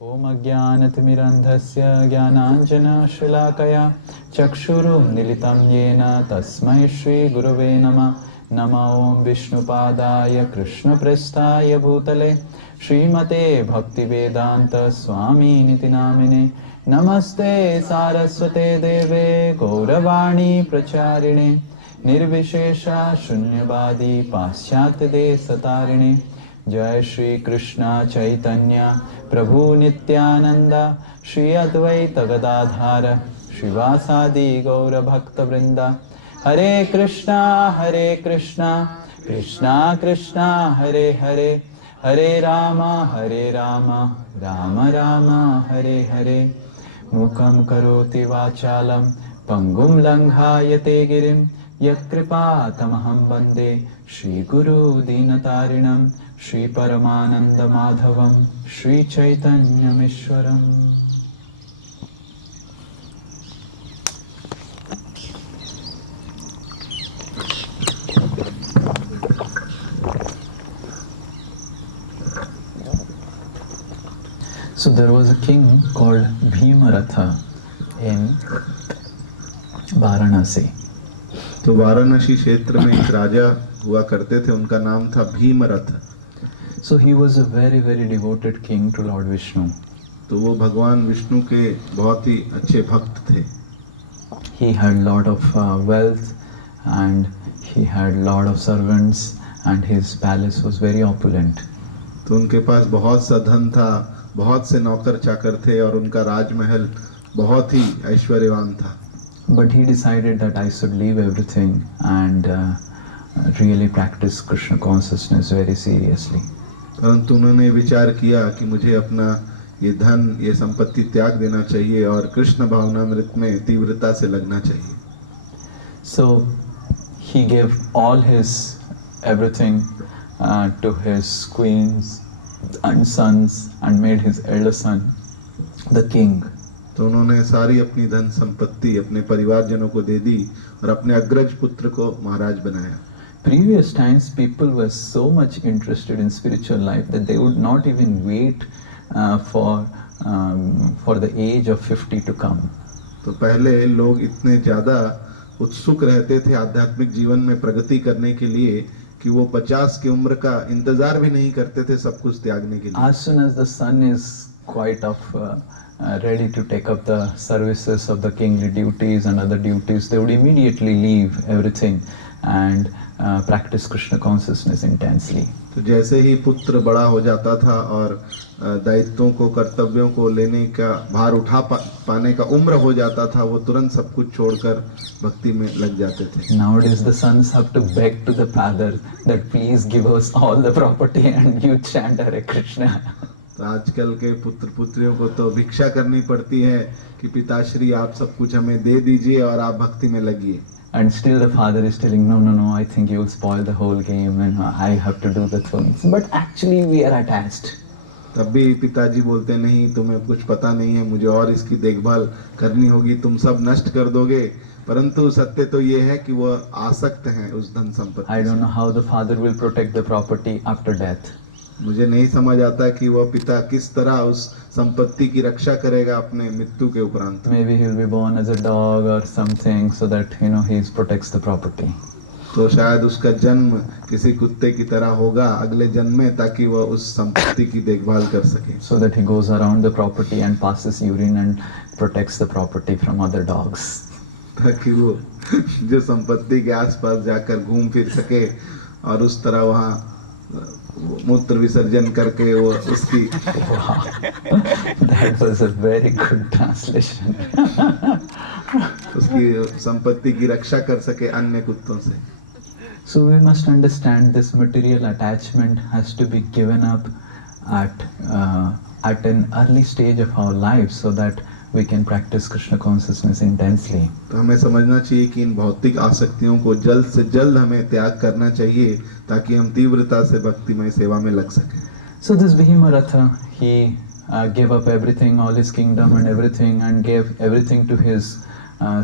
ॐ अज्ञानतिमिरन्धस्य ज्ञानाञ्जनशलाकया चक्षुरुन्मीलितं येन तस्मै श्रीगुरवे नमः। नमो ॐ विष्णुपादाय कृष्णप्रेष्ठाय भूतले श्रीमते भक्तिवेदान्तस्वामिनिति नामिने। नमस्ते सारस्वते देवे गौरवाणी प्रचारिणे निर्विशेषा शून्यवादी पाश्चात्यदेशतारिणे। जय श्री कृष्ण चैतन्य प्रभु नित्यानंद श्री अद्वैत गदाधार श्रीवासादि गौर भक्त वृंदा। हरे कृष्णा कृष्णा कृष्णा हरे हरे, हरे राम राम राम हरे हरे। मूकं करोति वाचालं पंगुं लंघायते गिरिं यत्कृपातमहं वन्दे श्रीगुरु दीनतारिणं श्रीपरमानन्दमाधवं श्रीचैतन्यमीश्वरम्। So there was a king called Bhimaratha in Varanasi. तो वाराणसी क्षेत्र में एक राजा हुआ करते थे, उनका नाम था Bhimrath. So he was a very devoted king to Lord Vishnu. तो वो भगवान विष्णु के बहुत ही अच्छे भक्त थे। He had lot of wealth and he had lot of servants and his palace was very opulent. तो उनके पास बहुत सा धन था, बहुत से नौकर चाकर थे और उनका राजमहल बहुत ही ऐश्वर्यवान था। But he decided that I should leave everything and really practice Krishna consciousness very seriously. परंतु उन्होंने विचार किया कि मुझे अपना ये धन, ये संपत्ति त्याग देना चाहिए और कृष्ण भावनामृत में तीव्रता से लगना चाहिए। So he gave all his everything to his queens and sons and made his elder son the king. तो उन्होंने सारी अपनी धन संपत्ति अपने परिवारजनों को दे दी और अपने अग्रज पुत्र को महाराज बनाया। Previous times people were so much interested in spiritual life that they would not even wait for the age of 50 to come. तो पहले लोग इतने ज़्यादा उत्सुक रहते थे आध्यात्मिक जीवन में प्रगति करने के लिए कि वो 50 की उम्र का इंतजार भी नहीं करते थे सब कुछ त्यागने के लिए। As soon as the son is quite ready to take up the services of the kingly duties and other duties, they would immediately leave everything and practice Krishna consciousness intensely. तो जैसे ही पुत्र बड़ा हो जाता था और दायित्वों को, कर्तव्यों को लेने का भार उठा पाने का उम्र हो जाता था, वो तुरंत सब कुछ छोड़कर भक्ति में लग जाते थे। Nowadays the sons have to beg to the father that please give us all the property and you chant Hare Krishna. तो आजकल के पुत्र पुत्रियों को तो भिक्षा करनी पड़ती है कि पिताश्री आप सब कुछ हमें दे दीजिए और आप भक्ति में लगिए। And still the father is telling, no, I think you will spoil the whole game and I have to do the things. But actually we are attached. तब भी पिताजी बोलते नहीं, तुम्हें कुछ पता नहीं है, मुझे और इसकी देखभाल करनी होगी, तुम सब नष्ट कर दोगे। परंतु सत्य तो ये है कि वो आसक्त हैं उस धन संपत्ति। I don't know how the father will protect the property after death. मुझे नहीं समझ आता कि वह पिता किस तरह उस संपत्ति की रक्षा करेगा अपने मृत्यु के उपरांत। Maybe he will be born as a dog or something so that he protects the property. तो शायद उसका जन्म किसी कुत्ते की तरह होगा अगले जन्म में, ताकि वह उस संपत्ति की देखभाल कर सके। So that he goes around the property and passes urine and protects the property from other dogs. ताकि वो जो संपत्ति के आसपास जाकर घूम फिर सके और उस तरह वहाँ मूत्र विसर्जन करके वो उसकी। Wow, that was a very good translation. उसकी संपत्ति की रक्षा कर सके अन्य कुत्तों से। So we must understand this material attachment has to be given up at an early stage of our lives so that we can practice Krishna consciousness intensely. तो हमें समझना चाहिए कि इन भौतिक आसक्तियों को जल्द से जल्द हमें त्याग करना चाहिए ताकि हम तीव्रता से भक्तिमय सेवा में लग सकें। So this Bhimaratha, he gave up everything, all his kingdom and everything, and gave everything to his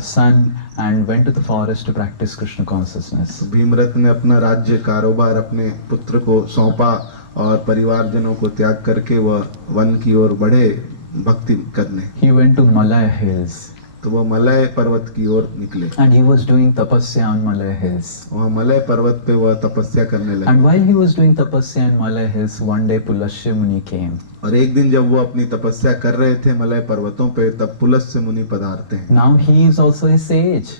son and went to the forest to practice Krishna consciousness. Bhimrath ने अपना राज्य, कारोबार अपने पुत्र को सौंपा और परिवारजनों को त्याग करके वह वन की ओर बढ़े भक्ति करने। He went to Malaya Hills तो वह मलय पर्वत की ओर निकले। and he was doing tapasya on Malaya Hills. वहाँ मलय पर्वत पे वह तपस्या करने लगे। And while he was doing tapasya on Malaya Hills, one day Pulashya Muni came. और एक दिन जब वो अपनी तपस्या कर रहे थे मलय पर्वतों पे, तब पुलस्त्य मुनि पधारते हैं। Now he is also a sage.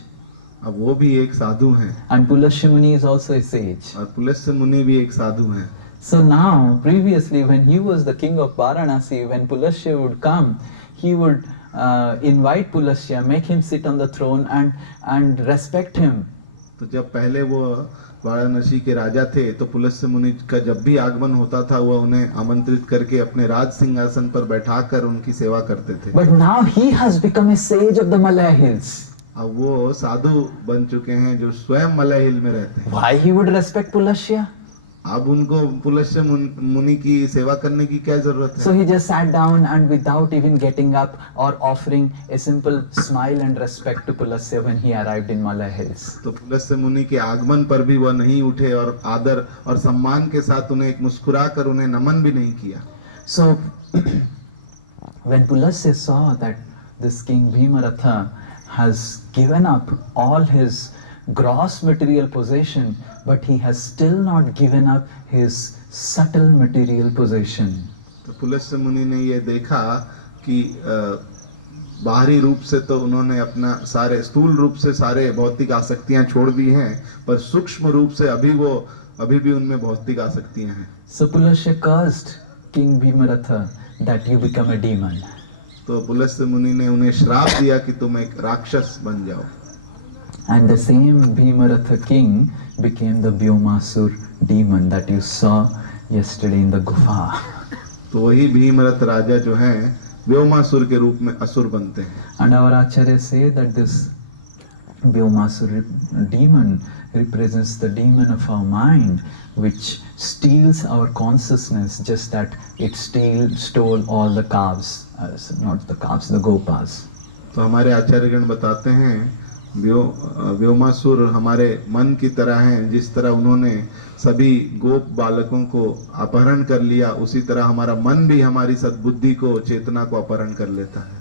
अब वो भी एक साधु हैं And Pulashya Muni is also a sage. और पुलस्त्य मुनि भी एक साधु हैं। So now, previously, when he was the king of Varanasi, when Pulashya would come, he would invite Pulashya, make him sit on the throne and respect him. तो जब पहले वो वाराणसी के राजा थे तो पुलस्त्य मुनि का जब भी आगमन होता था वह उन्हें आमंत्रित करके अपने राज सिंहासन पर बैठाकर उनकी सेवा करते थे। But now he has become a sage of the Malaya Hills. अब वो साधु बन चुके हैं जो स्वयं मलय हिल में रहते हैं। Why he would respect Pulashya? अब उनको पुलस्त्य मुनि की सेवा करने की क्या जरूरत So है? he just sat down and without even getting up or offering a simple smile and respect to Pulashya when he arrived in Malaya Hills. तो पुलस्त्य मुनि के आगमन पर भी वह नहीं उठे और आदर और सम्मान के साथ उन्हें एक मुस्कुराकर उन्हें नमन भी नहीं किया। So when Pulashya saw that this king Bhimaratha has given up all his gross material possession, but he has still not given up his subtle material possession. तो पुलस्त्य मुनि ने ये देखा कि बाहरी रूप से तो उन्होंने अपना सारे स्थूल रूप से सारे भौतिक आसक्तियां छोड़ दी हैं, पर सूक्ष्म रूप से अभी भी उनमें भौतिक आसक्तियां हैं। So Pulashya cursed King Bhimaratha that you become a demon. तो पुलस्त्य मुनि ने उन्हें श्राप दिया कि तुम एक राक्षस बन जाओ। And the same Bhimaratha king became the Vyomāsur demon that you saw yesterday in the gufa. तो वही भीमरथ राजा जो हैं व्योमासुर के रूप में असुर बनते हैं। And our Acharya say that this Vyomāsur demon represents the demon of our mind, which steals our consciousness, just that it stole all the calves, not the calves, the gopas. तो हमारे आचार्यगण बताते हैं व्योमासुर हमारे मन की तरह हैं, जिस तरह उन्होंने सभी गोप बालकों को अपहरण कर लिया, उसी तरह हमारा मन भी हमारी सद्बुद्धि को, चेतना को अपहरण कर लेता है।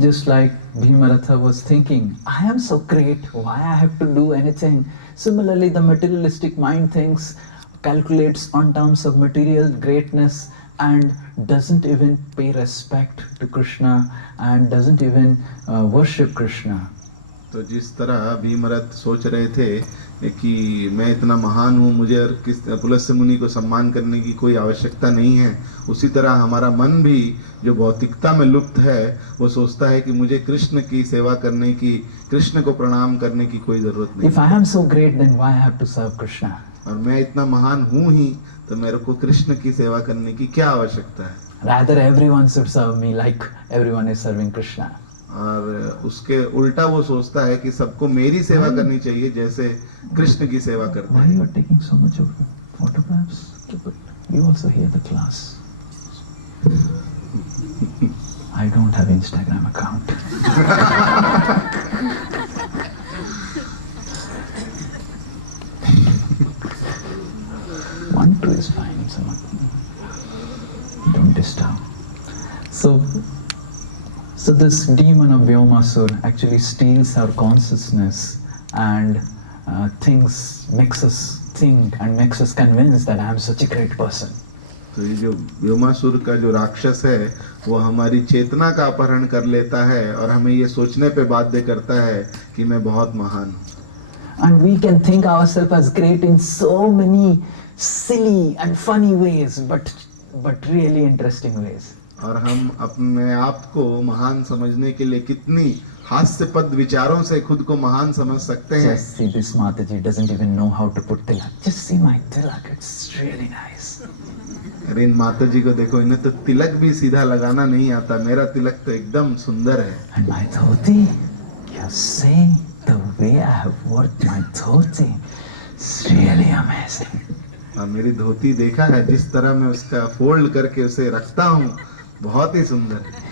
Just like Bhimaratha was thinking, I am so great, why I have to do anything? Similarly, the materialistic mind thinks, calculates on terms of material greatness and doesn't even pay respect to Krishna and doesn't even worship Krishna. तो जिस तरह भीमरथ सोच रहे थे कि मैं इतना महान हूँ, मुझे पुलस्त्य मुनि को सम्मान करने की कोई आवश्यकता नहीं है, उसी तरह हमारा मन भी जो भौतिकता में लुप्त है वो सोचता है कि मुझे कृष्ण की सेवा करने की, कृष्ण को प्रणाम करने की कोई जरूरत नहीं। If I am so great, then why I have to serve Krishna? और मैं इतना महान हूँ ही तो मेरे को कृष्ण की सेवा करने की क्या आवश्यकता है? Rather, everyone should serve me like everyone is serving Krishna. और उसके उल्टा वो सोचता है कि सबको मेरी सेवा करनी चाहिए जैसे कृष्ण की सेवा करता Why है। you are taking so much of photographs? You also hear the class. I don't have Instagram account. One, two is fine. Don't disturb. So this demon of Vyomāsur actually steals our consciousness and makes us think and makes us convinced that I am such a great person. तो ये जो व्योमासुर का जो राक्षस है वो हमारी चेतना का अपहरण कर लेता है और हमें ये सोचने पे बाध्य करता है कि मैं बहुत महान हूँ। And we can think ourselves as great in so many silly and funny ways, but really interesting ways. और हम अपने आप को महान समझने के लिए कितनी हास्यपद विचारों से खुद को महान समझ सकते हैं। Just see this Mataji doesn't even know how to put tilak. Just see my tilak, it's really nice. अरे इन माता जी को देखो, इन्हें तो तिलक भी सीधा लगाना नहीं आता, मेरा तिलक तो एकदम सुंदर है। And my dhoti, you see the way I have worked my dhoti, it's really amazing. और मेरी धोती देखा है जिस तरह मैं उसका फोल्ड करके उसे रखता हूँ, बहुत ही सुंदर है।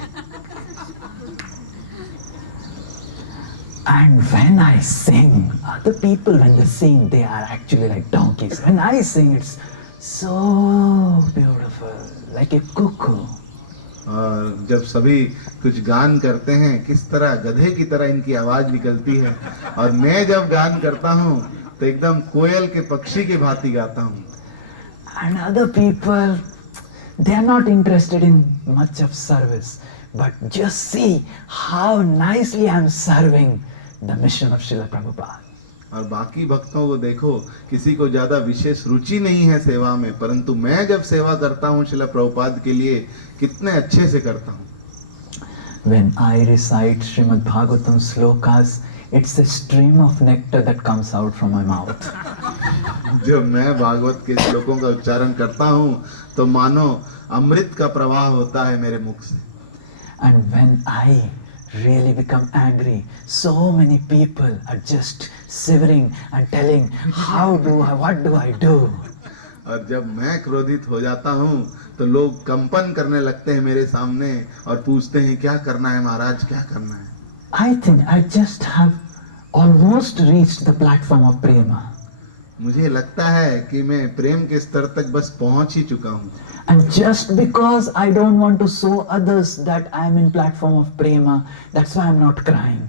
And when I sing, other people when they sing, they are actually like donkeys. When I sing, it's so like a cuckoo. और जब सभी कुछ गान करते हैं किस तरह गधे की तरह इनकी आवाज निकलती है, और मैं जब गान करता हूँ तो एकदम कोयल के पक्षी की भांति गाता हूँ. And other people, they are not interested in much of service, but just see how nicely I am serving the mission of Srila Prabhupada. और बाकी भक्तों को देखो, किसी को ज्यादा विशेष रुचि नहीं है सेवा में, परंतु मैं जब सेवा करता हूँ शिला प्रभुपाद के लिए कितने अच्छे से करता हूँ. When I recite Srimad Bhagavatam slokas, it's a stream of nectar that comes out from my mouth. जब मैं भागवत के श्लोकों का उच्चारण करता हूँ तो मानो अमृत का प्रवाह होता है मेरे मुख से. And when I really become angry, so many people are just shivering and telling, what do I do? और जब मैं क्रोधित हो जाता हूँ तो लोग कंपन करने लगते हैं मेरे सामने और पूछते हैं क्या करना है महाराज, क्या करना है. I think I just have almost reached the platform of prema. मुझे लगता है कि मैं प्रेम के स्तर तक बस पहुंच ही चुका हूँ. And just because I don't want to show others that I am in platform of prema, that's why I'm not crying.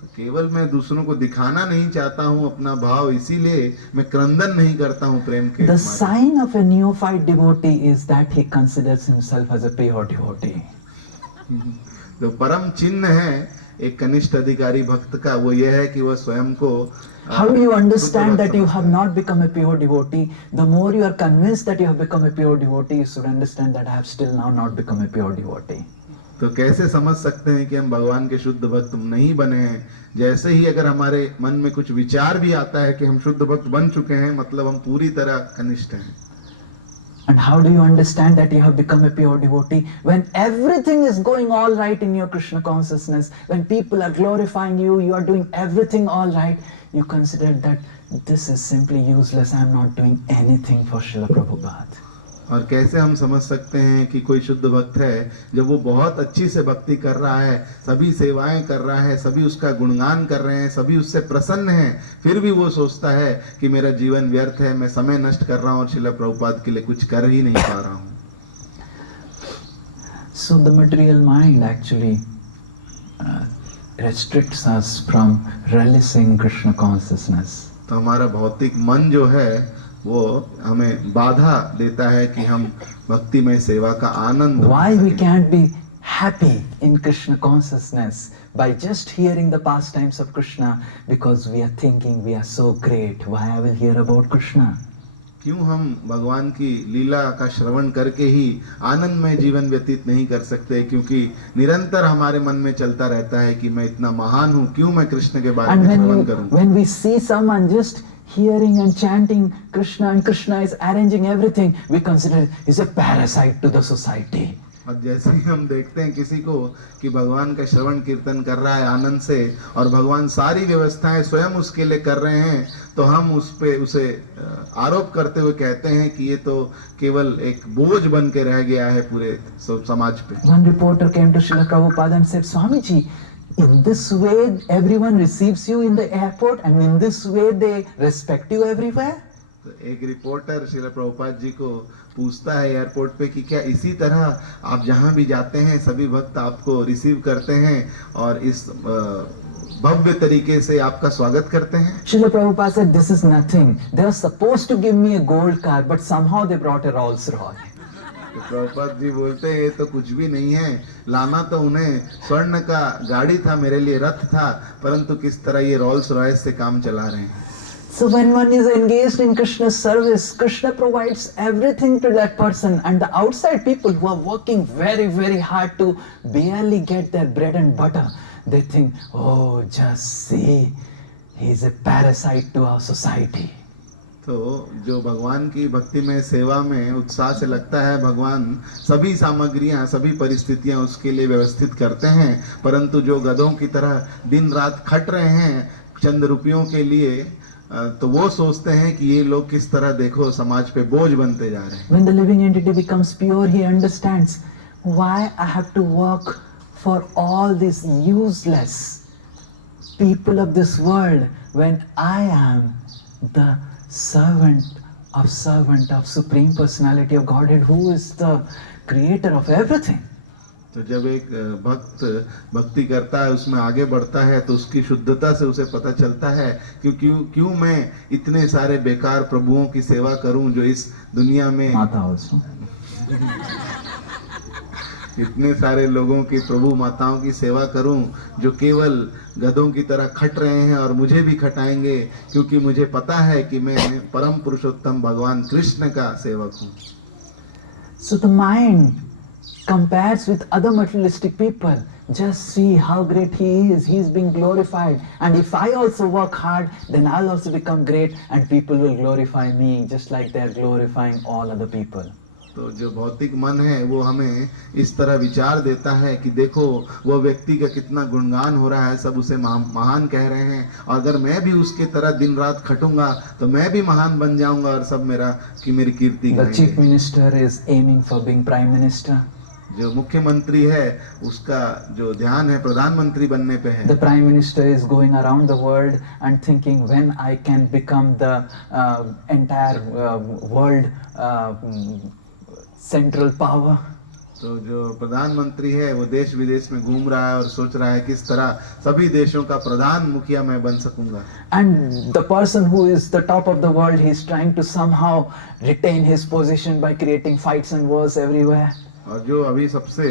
तो केवल मैं दूसरों को दिखाना नहीं चाहता हूँ अपना भाव, इसीलिए मैं क्रंदन नहीं करता हूँ प्रेम के. The sign of a neophyte devotee is that he considers himself as a pure devotee. तो परम चिन्ह है एक कनिष्ठ अधिकारी भक्त का, वो ये है कि वह स्वयं को How do you understand that you have not become a pure devotee? The more you are convinced that you have become a pure devotee, you should understand that I have still now not become a pure devotee. तो कैसे समझ सकते हैं कि हम भगवान के शुद्ध भक्त नहीं बने हैं? जैसे ही अगर हमारे मन में कुछ विचार भी आता है कि हम शुद्ध भक्त बन चुके हैं, मतलब हम पूरी तरह कनिष्ठ हैं. And how do you understand that you have become a pure devotee? When everything is going all right in your Krishna consciousness, when people are glorifying you, you are doing everything all right, you consider that this is simply useless, I am not doing anything for Srila Prabhupada. और कैसे हम समझ सकते हैं कि कोई शुद्ध भक्त है जब वो बहुत अच्छी से भक्ति कर रहा है, सभी सेवाएं कर रहा है, सभी उसका गुणगान कर रहे हैं, सभी उससे प्रसन्न हैं, फिर भी वो सोचता है कि मेरा जीवन व्यर्थ है, मैं समय नष्ट कर रहा हूँ और श्रील प्रभुपाद के लिए कुछ कर ही नहीं पा रहा हूँ. So the material mind actually restricts us from relishing Krishna consciousness. तो हमारा भौतिक मन जो है वो हमें बाधा देता है कि हम भक्ति में सेवा का आनंद. Why we can't be happy in Krishna consciousness by just hearing the pastimes of Krishna? Because we are thinking we are so great. Why I will hear about Krishna? क्यों हम भगवान की लीला का श्रवण करके ही आनंदमय जीवन व्यतीत नहीं कर सकते? क्योंकि निरंतर हमारे मन में चलता रहता है कि मैं इतना महान हूँ, क्यों मैं कृष्ण के बारे में श्रवण करूं? When we see someone just hearing and chanting Krishna and Krishna is arranging everything, we consider is a parasite to the society. और जैसे ही हम देखते हैं किसी को कि भगवान का श्रवण कीर्तन कर रहा है आनंद से और भगवान सारी व्यवस्थाएं स्वयं उसके लिए कर रहे हैं, तो हम उसे आरोप करते हुए कहते हैं कि ये तो केवल एक बोझ बन के रह गया है पूरे समाज पे. One reporter came to Srila Prabhupada and said, Swamiji, in this way everyone receives you in the airport and in this way they respect you everywhere. तो एक रिपोर्टर श्रील प्रभुपाद जी को पूछता है एयरपोर्ट पे कि क्या इसी तरह आप जहाँ भी जाते हैं सभी भक्त आपको रिसीव करते हैं और इस भव्य तरीके से आपका स्वागत करते हैं? Srila Prabhupada said, this is nothing. They were supposed to give me a gold car, but somehow they brought a Rolls Royce. तो प्रभुपाद जी बोलते हैं ये तो कुछ भी नहीं है, लाना तो उन्हें स्वर्ण का गाड़ी था, मेरे लिए रथ था, परंतु किस तरह ये रोल्स रॉयस से काम चला रहे हैं. So when one is engaged in Krishna's service, Krishna provides everything to that person, and the outside people who are working very, very hard to barely get their bread and butter, they think, oh, just see, he is a parasite to our society. तो जो भगवान की भक्ति में सेवा में उत्साह से लगता है, भगवान सभी सामग्रियां सभी परिस्थितियां उसके लिए व्यवस्थित करते हैं, परंतु जो गधों की तरह दिन रात खट रहे हैं चंद रुपयों के लिए, तो वो सोचते हैं कि ये लोग किस तरह देखो समाज पे बोझ बनते जा रहे हैं. When the living entity becomes pure, he understands why I have to work for all these useless people of this world when I am the servant of servant of Supreme Personality of Godhead, who is the creator of everything. तो जब एक भक्त भक्ति करता है, उसमें आगे बढ़ता है, तो उसकी शुद्धता से उसे पता चलता है कि क्यों क्यों मैं इतने सारे बेकार प्रभुओं की सेवा करूं, जो इस दुनिया में Mata also. इतने सारे लोगों की, प्रभु माताओं की सेवा करूं, जो केवल गधों की तरह खट रहे हैं और मुझे भी खटाएंगे, क्योंकि मुझे पता है कि मैं परम पुरुषोत्तम भगवान कृष्ण का सेवक हूं. So the mind compares with other materialistic people. Just see how great he is. He is being glorified. And if I also work hard, then I'll also become great and people will glorify me just like they're glorifying all other people. तो जो भौतिक मन है वो हमें इस तरह विचार देता है कि देखो वो व्यक्ति का कितना गुणगान हो रहा है, सब उसे महान कह रहे हैं, और अगर मैं भी उसके तरह दिन रात खटूंगा तो मैं भी महान बन जाऊंगा और सब मेरी कीर्ति The chief गाएंगे. minister is aiming for being prime minister. जो मुख्यमंत्री है उसका जो ध्यान है प्रधानमंत्री बनने पे है. The prime minister is going around the world and thinking when I can become the entire world central power. तो जो प्रधानमंत्री है वो देश विदेश में घूम रहा है और सोच रहा है किस तरह सभी देशों का प्रधान मुखिया मैं बन सकूंगा. And the person who is the top of the world, he is trying to somehow retain his position by creating fights and wars everywhere. और जो अभी सबसे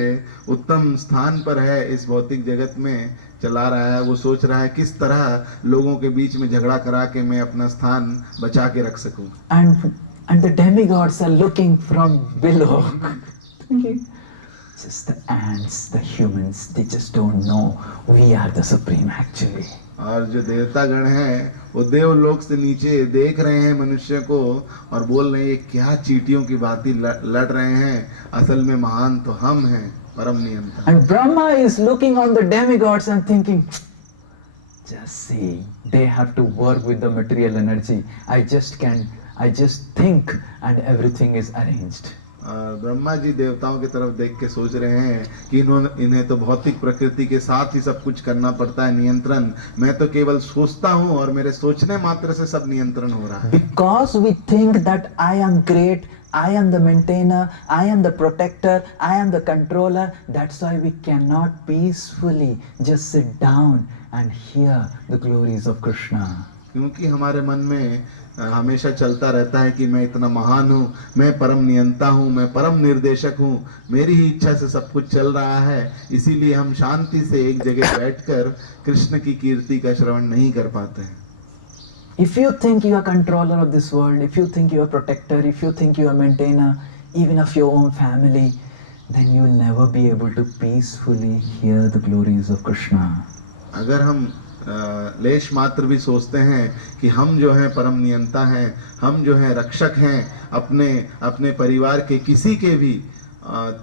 उत्तम स्थान पर है इस भौतिक जगत में चला रहा है, वो सोच रहा है किस तरह लोगों के बीच में झगड़ा करा के मैं अपना स्थान बचा के रख सकूं. And the demigods are looking from below. Thinking, just the ants, the humans, they just don't know we are the supreme actually. और जो देवतागण हैं वो देवलोक से नीचे देख रहे हैं मनुष्य को और बोल रहे हैं ये क्या चींटियों की भांति लड़ रहे हैं, असल में महान तो हम हैं, परम नियंता. And Brahma is looking on the demigods and thinking, just see, they have to work with the material energy. I just think and everything is arranged. Brahma ji देवताओं की तरफ देख के सोच रहे हैं कि इन्हें तो भौतिक प्रकृति के साथ ही सब कुछ करना पड़ता है, नियंत्रण. मैं तो केवल सोचता हूँ और मेरे सोचने मात्र से सब नियंत्रण हो रहा है. Because we think that I am great, I am the maintainer, I am the protector, I am the controller, that's why we cannot peacefully just sit down and hear the glories of Krishna. क्योंकि हमारे मन में हमेशा चलता रहता है कि मैं इतना महान हूँ, मैं परम नियंता हूँ, मैं परम निर्देशक हूँ, मेरी ही इच्छा से सब कुछ चल रहा है, इसीलिए हम शांति से एक जगह बैठकर कृष्ण की कीर्ति का श्रवण नहीं कर पाते हैं. If you think you are controller of this world, if you think you are protector, if you think you are maintainer, even of your own family, then you will never be able to peacefully hear the glories of Krishna. अगर हम लेश मात्र भी सोचते हैं कि हम जो हैं परम नियंता हैं, हम जो हैं रक्षक हैं अपने परिवार के किसी के भी,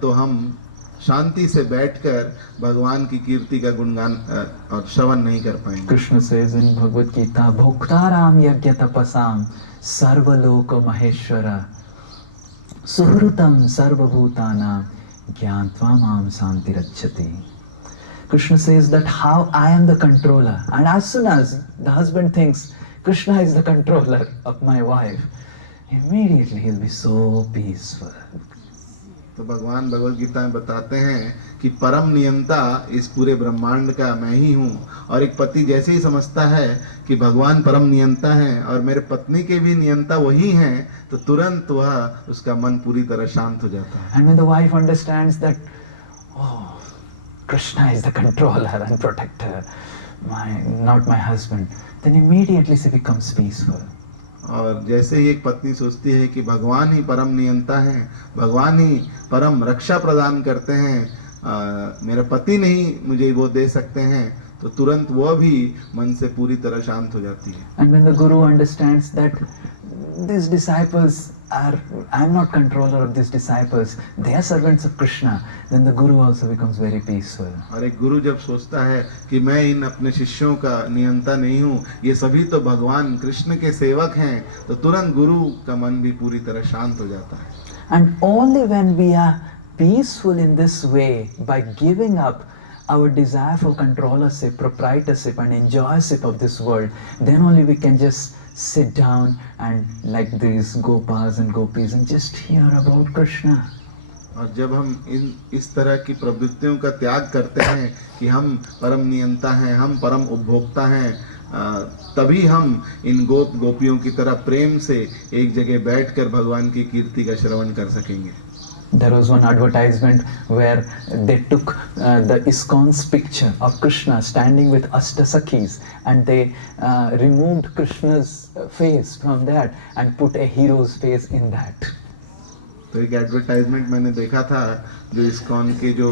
तो हम शांति से बैठकर भगवान की कीर्ति का गुणगान और श्रवण नहीं कर पाएंगे. Krishna says in Bhagavad Gita, Bhoktaram yagya tapasam sarvaloka maheshwara suhrutam sarvabhutanam gyantva mam santirachyati. Krishna says that how I am the controller, and as soon as the husband thinks Krishna is the controller of my wife, immediately he'll be so peaceful. तो भगवान भगवद गीता में बताते हैं कि परम नियंता इस पूरे ब्रह्मांड का मैं ही हूँ, और एक पति जैसे ही समझता है कि भगवान परम नियंता हैं और मेरे पत्नी के भी नियंता वही हैं, तो तुरंत वह उसका मन पूरी तरह शांत हो जाता है. And when the wife understands that, oh, Krishna is the controller and protector, not my husband, then immediately she becomes peaceful. और जैसे ही एक पत्नी सोचती है कि भगवान ही परम नियंता हैं, भगवान ही परम रक्षा प्रदान करते हैं, मेरे पति नहीं मुझे वो दे सकते हैं, तो तुरंत वह भी मन से पूरी तरह शांत हो जाती है. And when the Guru understands that these disciples are, I am not controller of these disciples, they are servants of Krishna, then the Guru also becomes very peaceful. और एक गुरु जब सोचता है कि मैं इन अपने शिष्यों का नियंता नहीं हूँ, ये सभी तो भगवान कृष्ण के सेवक हैं, तो तुरंत गुरु का मन भी पूरी तरह शांत हो जाता है. And only when we are peaceful in this way, by giving up our desire for controllership, proprietorship and enjoyership of this world, then only we can just sit down and like these gopas and gopis and just hear about Krishna. और जब हम इस तरह की प्रवृत्तियों का त्याग करते हैं कि हम परम नियंता हैं, हम परम उपभोक्ता हैं, तभी हम इन गोपियों की तरह प्रेम से एक जगह बैठकर भगवान की कीर्ति का श्रवण कर सकेंगे. There was one advertisement where they took the ISKCON's picture of Krishna standing with Ashtasakhis, and they removed Krishna's face from that and put a hero's face in that. तो एक एडवर्टाइजमेंट मैंने देखा था जो इस्कॉन के जो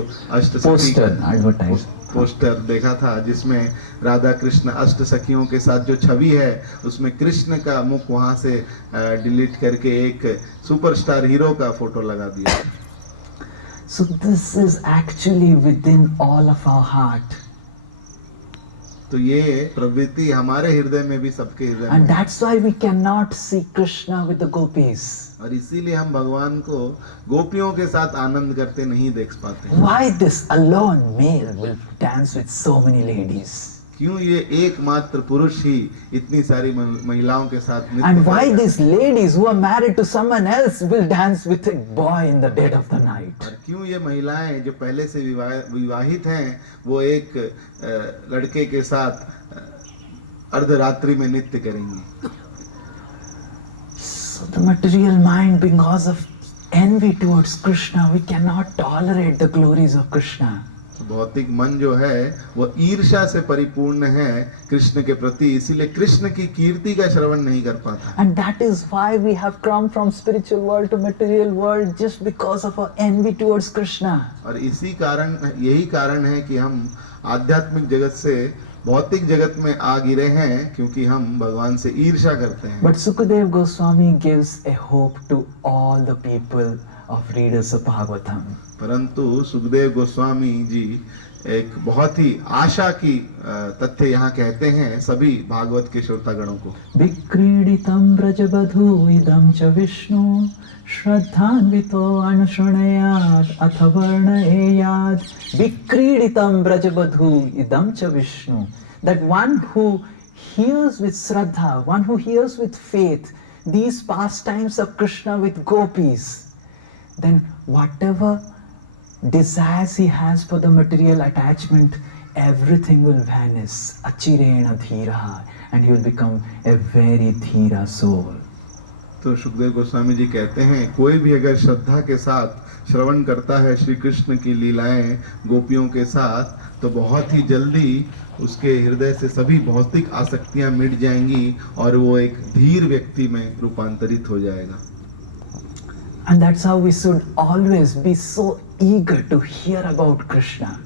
poster देखा था जिसमें राधा कृष्ण अष्ट सखियों के साथ जो छवि है उसमें कृष्ण का मुख वहां से डिलीट करके एक सुपरस्टार हीरो का फोटो लगा दिया. So this is actually within all of our heart. तो ये प्रवृत्ति हमारे हृदय में भी, सबके हृदय में. And that's why we cannot see Krishna with the gopis. और इसीलिए हम भगवान को गोपियों के साथ आनंद करते नहीं देख पाते. Why this alone male will dance with so many ladies? क्यों ये एकमात्र पुरुष ही इतनी सारी महिलाओं के साथ नृत्य And why करता है? these ladies who are married to someone else will dance with a boy in the dead of the night? और क्यों ये महिलाएं जो पहले से विवाहित हैं वो एक लड़के के साथ अर्धरात्रि में नृत्य करेंगी? So the material mind, because of envy towards Krishna, we cannot tolerate the glories of Krishna. भौतिक मन जो है वो ईर्ष्या से परिपूर्ण है कृष्ण के प्रति, इसीलिए कृष्ण की कीर्ति का श्रवण नहीं कर पाता. And that is why we have come from spiritual world to material world, just because of our envy towards Krishna. और यही कारण है कि हम आध्यात्मिक जगत से भौतिक जगत में आ गिरे हैं, क्योंकि हम भगवान से ईर्ष्या करते हैं. But Sukadeva Goswami gives a hope to all the people of readers of Bhagavatam. परंतु सुखदेव गोस्वामी जी एक बहुत ही आशा की तथ्य यहाँ कहते हैं सभी भागवत के श्रोतागणों को. विक्रीडितं ब्रजबधू इदं च विष्णु श्रद्धान्वितो अनुशृणयात् अथ वर्णयेयात्. विक्रीडितं ब्रजबधू इदं च Vishnu. That one who hears with Shraddha, one who hears with faith these pastimes of Krishna with gopis, then whatever desires he has for the material attachment, everything will vanish. Achirena dhira, and he will become a very dhira soul. तो सुखदेव गोस्वामी जी कहते हैं कोई भी अगर श्रद्धा के साथ श्रवण करता है श्री कृष्ण की लीलाएं गोपियों के साथ, तो बहुत ही जल्दी उसके हृदय से सभी भौतिक आसक्तियां मिट जाएंगी और वो एक धीर व्यक्ति में रूपांतरित हो जाएगा. And that's how we should always be so eager to hear about Krishna.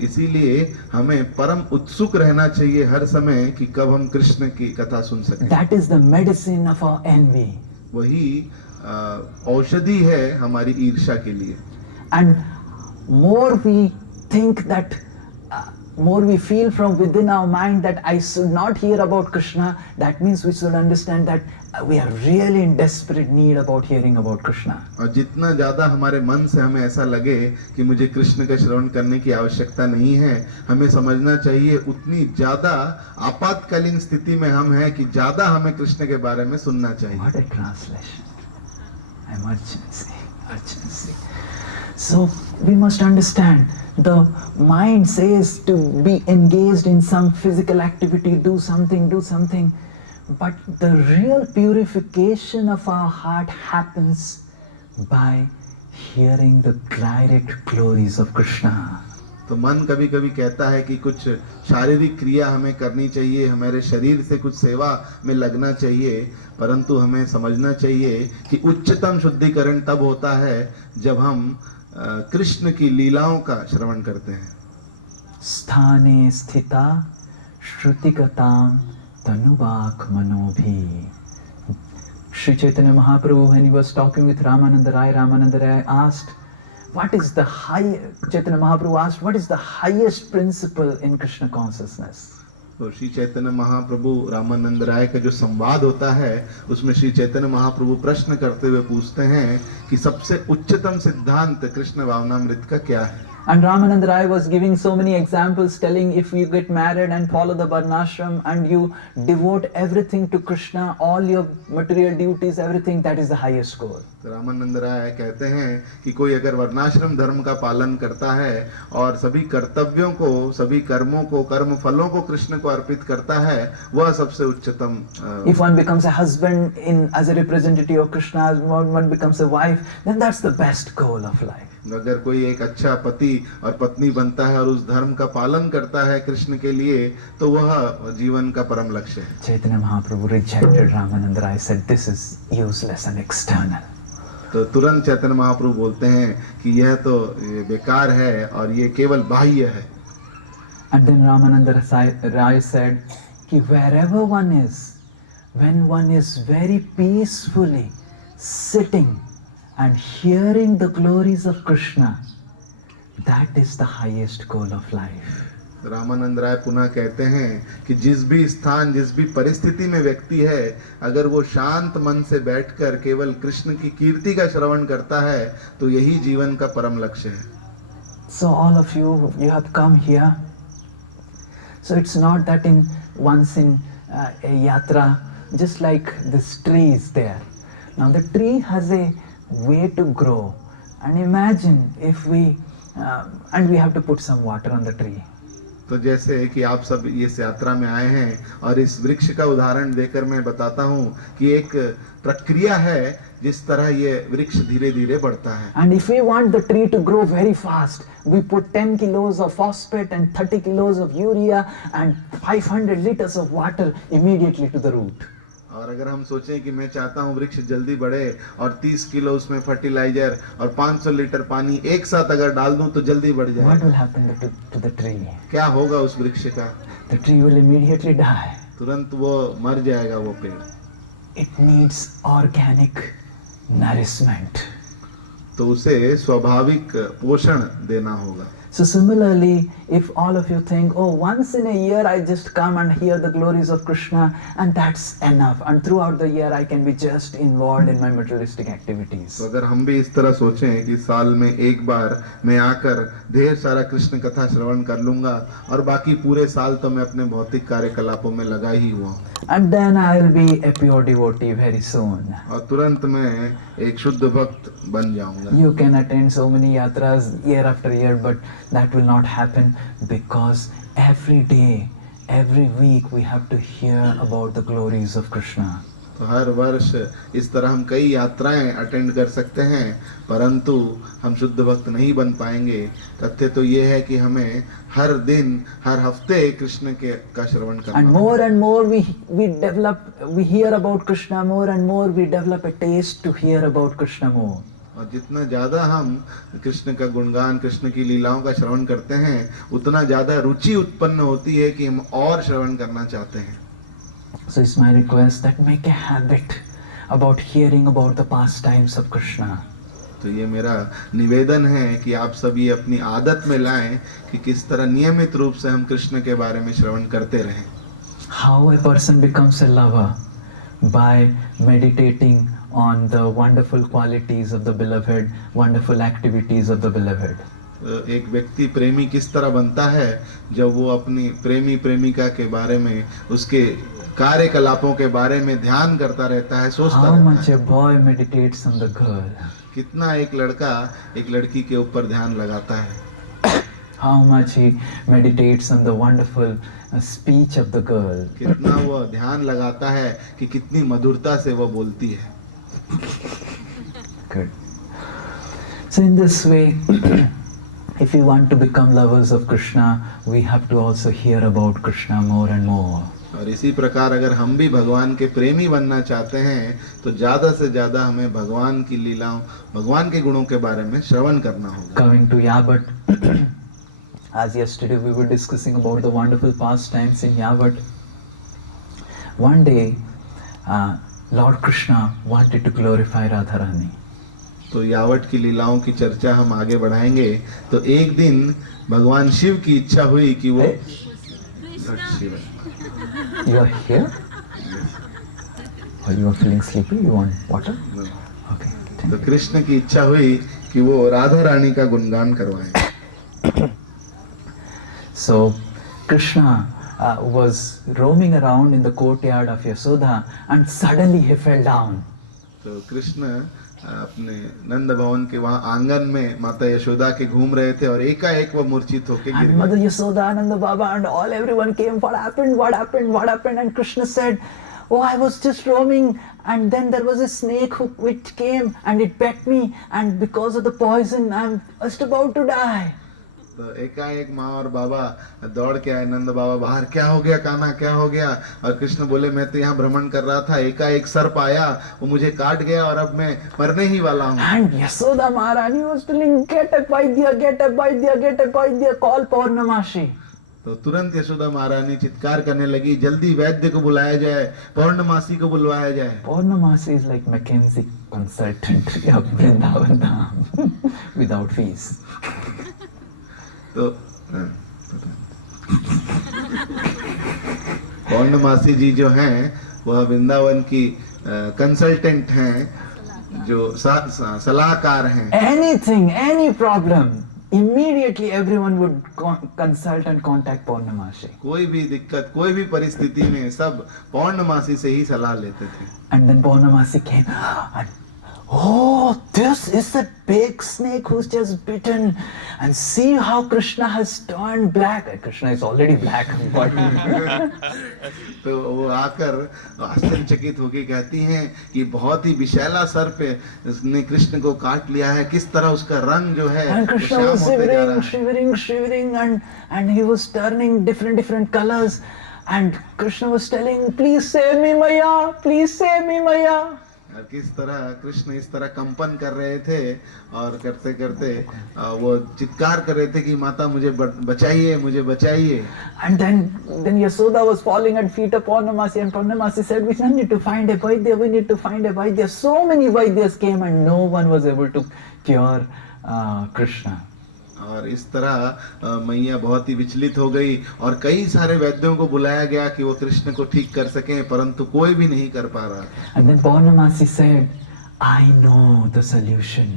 इसीलिए हमें परम उत्सुक रहना चाहिए हर समय कि कब हम कृष्ण की कथा सुन सकें. That is the medicine of our envy. वही औषधि है हमारी ईर्ष्या के लिए. And more we think that, more we feel from within our mind that I should not hear about Krishna, that means we should understand that we are really in desperate need about hearing about Krishna. और जितना ज्यादा हमारे मन से हमें ऐसा लगे कि मुझे कृष्ण का श्रवण करने की आवश्यकता नहीं है, हमें समझना चाहिए उतनी ज्यादा आपातकालीन स्थिति में हम हैं कि ज्यादा हमें कृष्ण के बारे में सुनना चाहिए. What a translation. Emergency. Urgency. So we must understand, the mind says to be engaged in some physical activity, do something, but the real purification of our heart happens by hearing the direct glories of Krishna. तो मन कभी कभी कहता है कि कुछ शारीरिक क्रिया हमें करनी चाहिए, हमारे शरीर से कुछ सेवा में लगना चाहिए, परंतु हमें समझना चाहिए कि उच्चतम शुद्धिकरण तब होता है जब हम कृष्ण की लीलाओं का श्रवण करते हैं. स्थाने स्थिता श्रुतिगतां तनुवाक मनोभि. Sri Chaitanya Mahaprabhu, when he was talking with Ramananda Rai asked, what is the Chaitanya Mahaprabhu asked, what is the highest principle in Krishna consciousness? तो श्री चैतन्य महाप्रभु रामानंद राय का जो संवाद होता है उसमें श्री चैतन्य महाप्रभु प्रश्न करते हुए पूछते हैं कि सबसे उच्चतम सिद्धांत कृष्ण भावनामृत का क्या है. And Ramananda Rai was giving so many examples, telling if you get married and follow the Varnashram and you devote everything to Krishna, all your material duties, everything, that is the highest goal. तो रामानंद राय कहते हैं कि कोई अगर वर्णाश्रम धर्म का पालन करता है और सभी कर्तव्यों को, सभी कर्मों को, कर्म फलों को कृष्ण को अर्पित करता है, वह सबसे उच्चतम। If one becomes a husband as a representative of Krishna, one becomes a wife, then that's the best goal of life. अगर कोई एक अच्छा पति और पत्नी बनता है और उस धर्म का पालन करता है कृष्ण के लिए, तो वह जीवन का परम लक्ष्य है। Chaitanya Mahaprabhu rejected Ramananda Rai, said this is useless and external. तो तुरंत चैतन्य महाप्रभु बोलते हैं कि यह तो बेकार है और ये केवल बाह्य है। And then Ramananda Rai said कि wherever one is, when one is very peacefully sitting and hearing the glories of Krishna, that is the highest goal of life. Ramanand राय पुनः कहते हैं कि जिस भी स्थान, जिस भी परिस्थिति में व्यक्ति है, अगर वो शांत मन से बैठकर केवल कृष्ण की कीर्ति का श्रवण करता है, तो यही जीवन का परम लक्ष्य है। So all of you have come here. So it's not that once in a yatra, just like this tree is there. Now the tree has a way to grow, and imagine if we and we have to put some water on the tree. तो जैसे कि आप सब इस यात्रा में आए हैं और इस वृक्ष का उदाहरण देकर मैं बताता हूँ कि एक प्रक्रिया है जिस तरह ये वृक्ष धीरे धीरे बढ़ता है। And if we want the tree to grow very fast, we put 10 kilos of phosphate and 30 kilos of urea and 500 liters of water immediately to the root. और अगर हम सोचें कि मैं चाहता हूँ वृक्ष जल्दी बढ़े और 30 किलो उसमें फर्टिलाइजर और 500 लीटर पानी एक साथ अगर डाल दूं तो जल्दी बढ़ जाए। What will happen to the tree? क्या होगा उस वृक्ष का? The tree will immediately die. तुरंत वो मर जाएगा वो पेड़। It needs organic nourishment. तो उसे स्वाभाविक पोषण देना होगा। So similarly, if all of you think, oh, once in a year I just come and hear the glories of Krishna and that's enough, and throughout the year I can be just involved in my materialistic activities. तो अगर हम भी इस तरह सोचें कि साल में एक बार मैं आकर ढेर सारा कृष्ण कथा श्रवण कर लूंगा और बाकी पूरे साल तो मैं अपने भौतिक कार्यकलापों में लगा ही हुआ हूँ। And then I will be a pure devotee very soon. और तुरंत मैं एक शुद्ध भक्त बन जाऊंगा। You can attend so many yatras year after year, but that will not happen because every day, every week we have to hear about the glories of Krishna. तो हर वर्ष इस तरह हम कई यात्राएं अटेंड कर सकते हैं, परंतु हम शुद्ध भक्त नहीं बन पाएंगे। तथ्य तो ये है कि हमें हर दिन, हर हफ्ते कृष्ण के का श्रवण करना। And more we hear about Krishna, more and more we develop a taste to hear about Krishna more. और जितना ज्यादा हम कृष्ण का गुणगान, कृष्ण की लीलाओं का श्रवण करते हैं, उतना ज्यादा रुचि उत्पन्न होती है कि हम और श्रवण करना चाहते हैं। So it's my request that make a habit about hearing about the pastimes of Krishna. तो ये मेरा निवेदन है कि आप सभी अपनी आदत में लाएं कि किस तरह नियमित रूप से हम कृष्ण के बारे में श्रवण करते रहें। How a person becomes a lover? By meditating on the wonderful qualities of the beloved, wonderful activities of the beloved. एक व्यक्ति प्रेमी किस तरह बनता है? जब वो अपनी प्रेमी प्रेमिका के बारे में, उसके कार्यकलापों के बारे में ध्यान करता रहता है, सोचता How रहता much है। a boy meditates on the girl. कितना एक लड़का एक लड़की के ऊपर ध्यान लगाता है। How much he meditates on the wonderful speech of the girl. कितना वो ध्यान लगाता है कि कितनी मधुरता से वो बोलती है। Good. So in this way, if we want to become lovers of Krishna, we have to also hear about Krishna more and more. और इसी प्रकार अगर हम भी भगवान के प्रेमी बनना चाहते हैं, तो ज्यादा से ज्यादा हमें भगवान की लीलाओं, भगवान के गुणों के बारे में श्रवण करना होगा। Coming to Yavat, as yesterday we were discussing about the wonderful pastimes in Yavat. One day, Lord Krishna wanted to glorify Radharani. तो यावट की लीलाओं की चर्चा हम आगे बढ़ाएंगे। तो एक दिन भगवान शिव की इच्छा हुई कि वो Shiv. You are here? Or you are feeling sleepy? You want water? Okay. तो कृष्ण की इच्छा हुई कि वो राधा रानी का गुणगान करवाएं। So Krishna was roaming around in the courtyard of Yasoda and suddenly he fell down. तो कृष्ण अपने नंद भवन के वहां आंगन में माता यशोदा के घूम रहे थे और एकाएक वो मूर्छित होके गिर And Mother गए। Yasoda, Nanda Baba and all everyone came, what happened, what happened, what happened? And Krishna said, oh, I was just roaming and then there was a snake which came and it bit me and because of the poison I'm just about to die. तो एकाएक माँ और बाबा दौड़ के आए, नंद बाबा बाहर, क्या हो गया कान्हा, क्या हो गया? और कृष्ण बोले मैं तो यहाँ भ्रमण कर रहा था, एकाएक सर्प आया, वो मुझे काट गया और अब मैं मरने ही वाला हूँ। And Yasoda Maharani was telling, get up Vaidya, get up Vaidya, get up Vaidya, call Purnamashi. तो तुरंत यशोदा महारानी चित्कार करने लगी, जल्दी वैद्य को बुलाया जाए, पौर्णमासी को बुलवाया जाए। Purnamasi is like McKinsey consultant of Vrindavan Dham without fees. तो पौर्णमासी जी जो हैं वह वृंदावन की कंसल्टेंट हैं, जो सलाहकार हैं। Anything, any problem, immediately everyone would consult and contact Purnamasi. कोई भी दिक्कत, कोई भी परिस्थिति में सब पौर्णमासी से ही सलाह लेते थे। And then Purnamasi came and, oh, this is that big snake who's just bitten and see how Krishna has turned black. Krishna is already black, but तो वो आकर आश्चर्यचकित होकर कहती हैं कि बहुत ही विषैला सर्प ने कृष्ण को काट लिया है, किस तरह उसका रंग जो है and वो Krishna श्याम was होते जा रहा shivering, है। shivering and he was turning different colors and Krishna was telling, please save me Maya, please save me Maya. और किस तरह कृष्ण इस तरह कंपन कर रहे थे और करते करते वो चित्कार कर रहे थे कि माता मुझे बचाइए, मुझे बचाइए। And then Yasoda was falling at feet of Purnamasi and Purnamasi said, we need to find a Vaidya, we need to find a Vaidya. So many Vaidyas came and no one was able to cure Krishna. और इस तरह मैया बहुत ही विचलित हो गई और कई सारे वैद्यों को बुलाया गया कि वो कृष्ण को ठीक कर सकें, परंतु कोई भी नहीं कर पा रहा। And then Purnamasi said, I know the solution.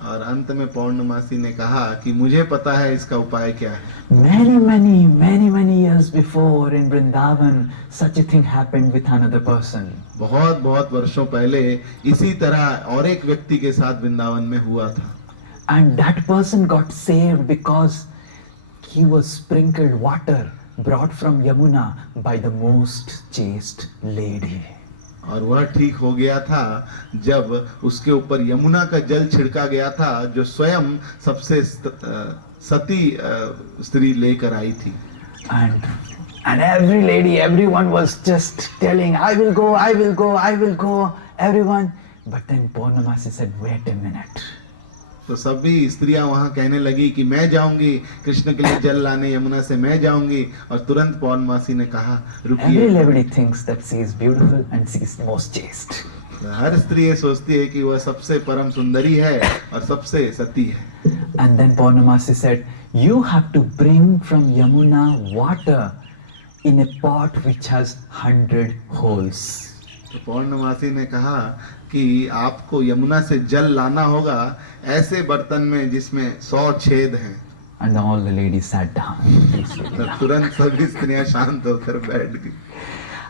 और अंत में पौर्णमासी ने कहा कि मुझे पता है इसका उपाय क्या है। Many years before in Vrindavan, such a thing happened with another person. बहुत बहुत वर्षों पहले इसी तरह और एक व्यक्ति के साथ वृंदावन में हुआ था। And that person got saved because he was sprinkled water brought from Yamuna by the most chaste lady. और वह ठीक हो गया था जब उसके ऊपर यमुना का जल छिड़का गया था, जो स्वयं सबसे सती स्त्री लेकर आई थी। And every lady, everyone was just telling, I will go, I will go, I will go, everyone. But then Purnamasi said, wait a minute. तो सभी स्त्रियां वहां कहने लगी कि मैं जाऊंगी कृष्ण के लिए जल लाने, यमुना से मैं जाऊंगी। और तुरंत पौर्णमासी ने कहा रुकिए। Every lady thinks that she is beautiful and she is most chaste. हर स्त्री ये सोचती है कि वह सबसे परम सुंदरी है और सबसे सती है। And then Purnamasi said, you have to bring from Yamuna water in a pot which has 100 holes. तो पौर्णमासी ने कहा कि आपको यमुना से जल लाना होगा ऐसे बर्तन में जिसमें 100 छेद हैं। And all the ladies sat down. तो तुरंत सभी स्त्रियां शांत होकर बैठ गई।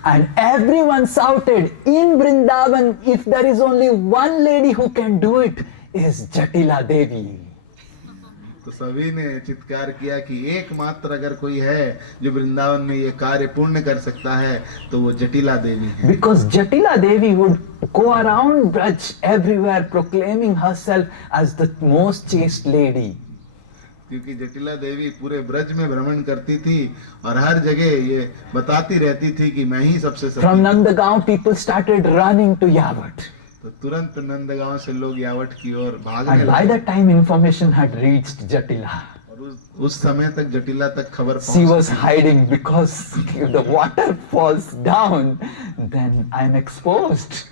And everyone shouted, in Vrindavan, if there is only one lady who can do it, is Jatila Devi. तो सभी ने चित्कार किया कि एकमात्र अगर कोई है जो वृंदावन में ये कार्य पूर्ण कर सकता है तो वो जटिला देवी है। Because Jatila Devi would go around Braj everywhere proclaiming herself as the most chaste lady. क्योंकि जटिला देवी पूरे ब्रज में भ्रमण करती थी और हर जगह ये बताती रहती थी कि मैं ही सबसे सती। From Nandagaon, people started running to Yavat. तो तुरंत नंदगांव से लोग यावट की ओर भागने And by लगे। that time, information had reached Jatila. और उस समय तक जटिला तक खबर She was पहुंच hiding because if the water falls down, then I am exposed.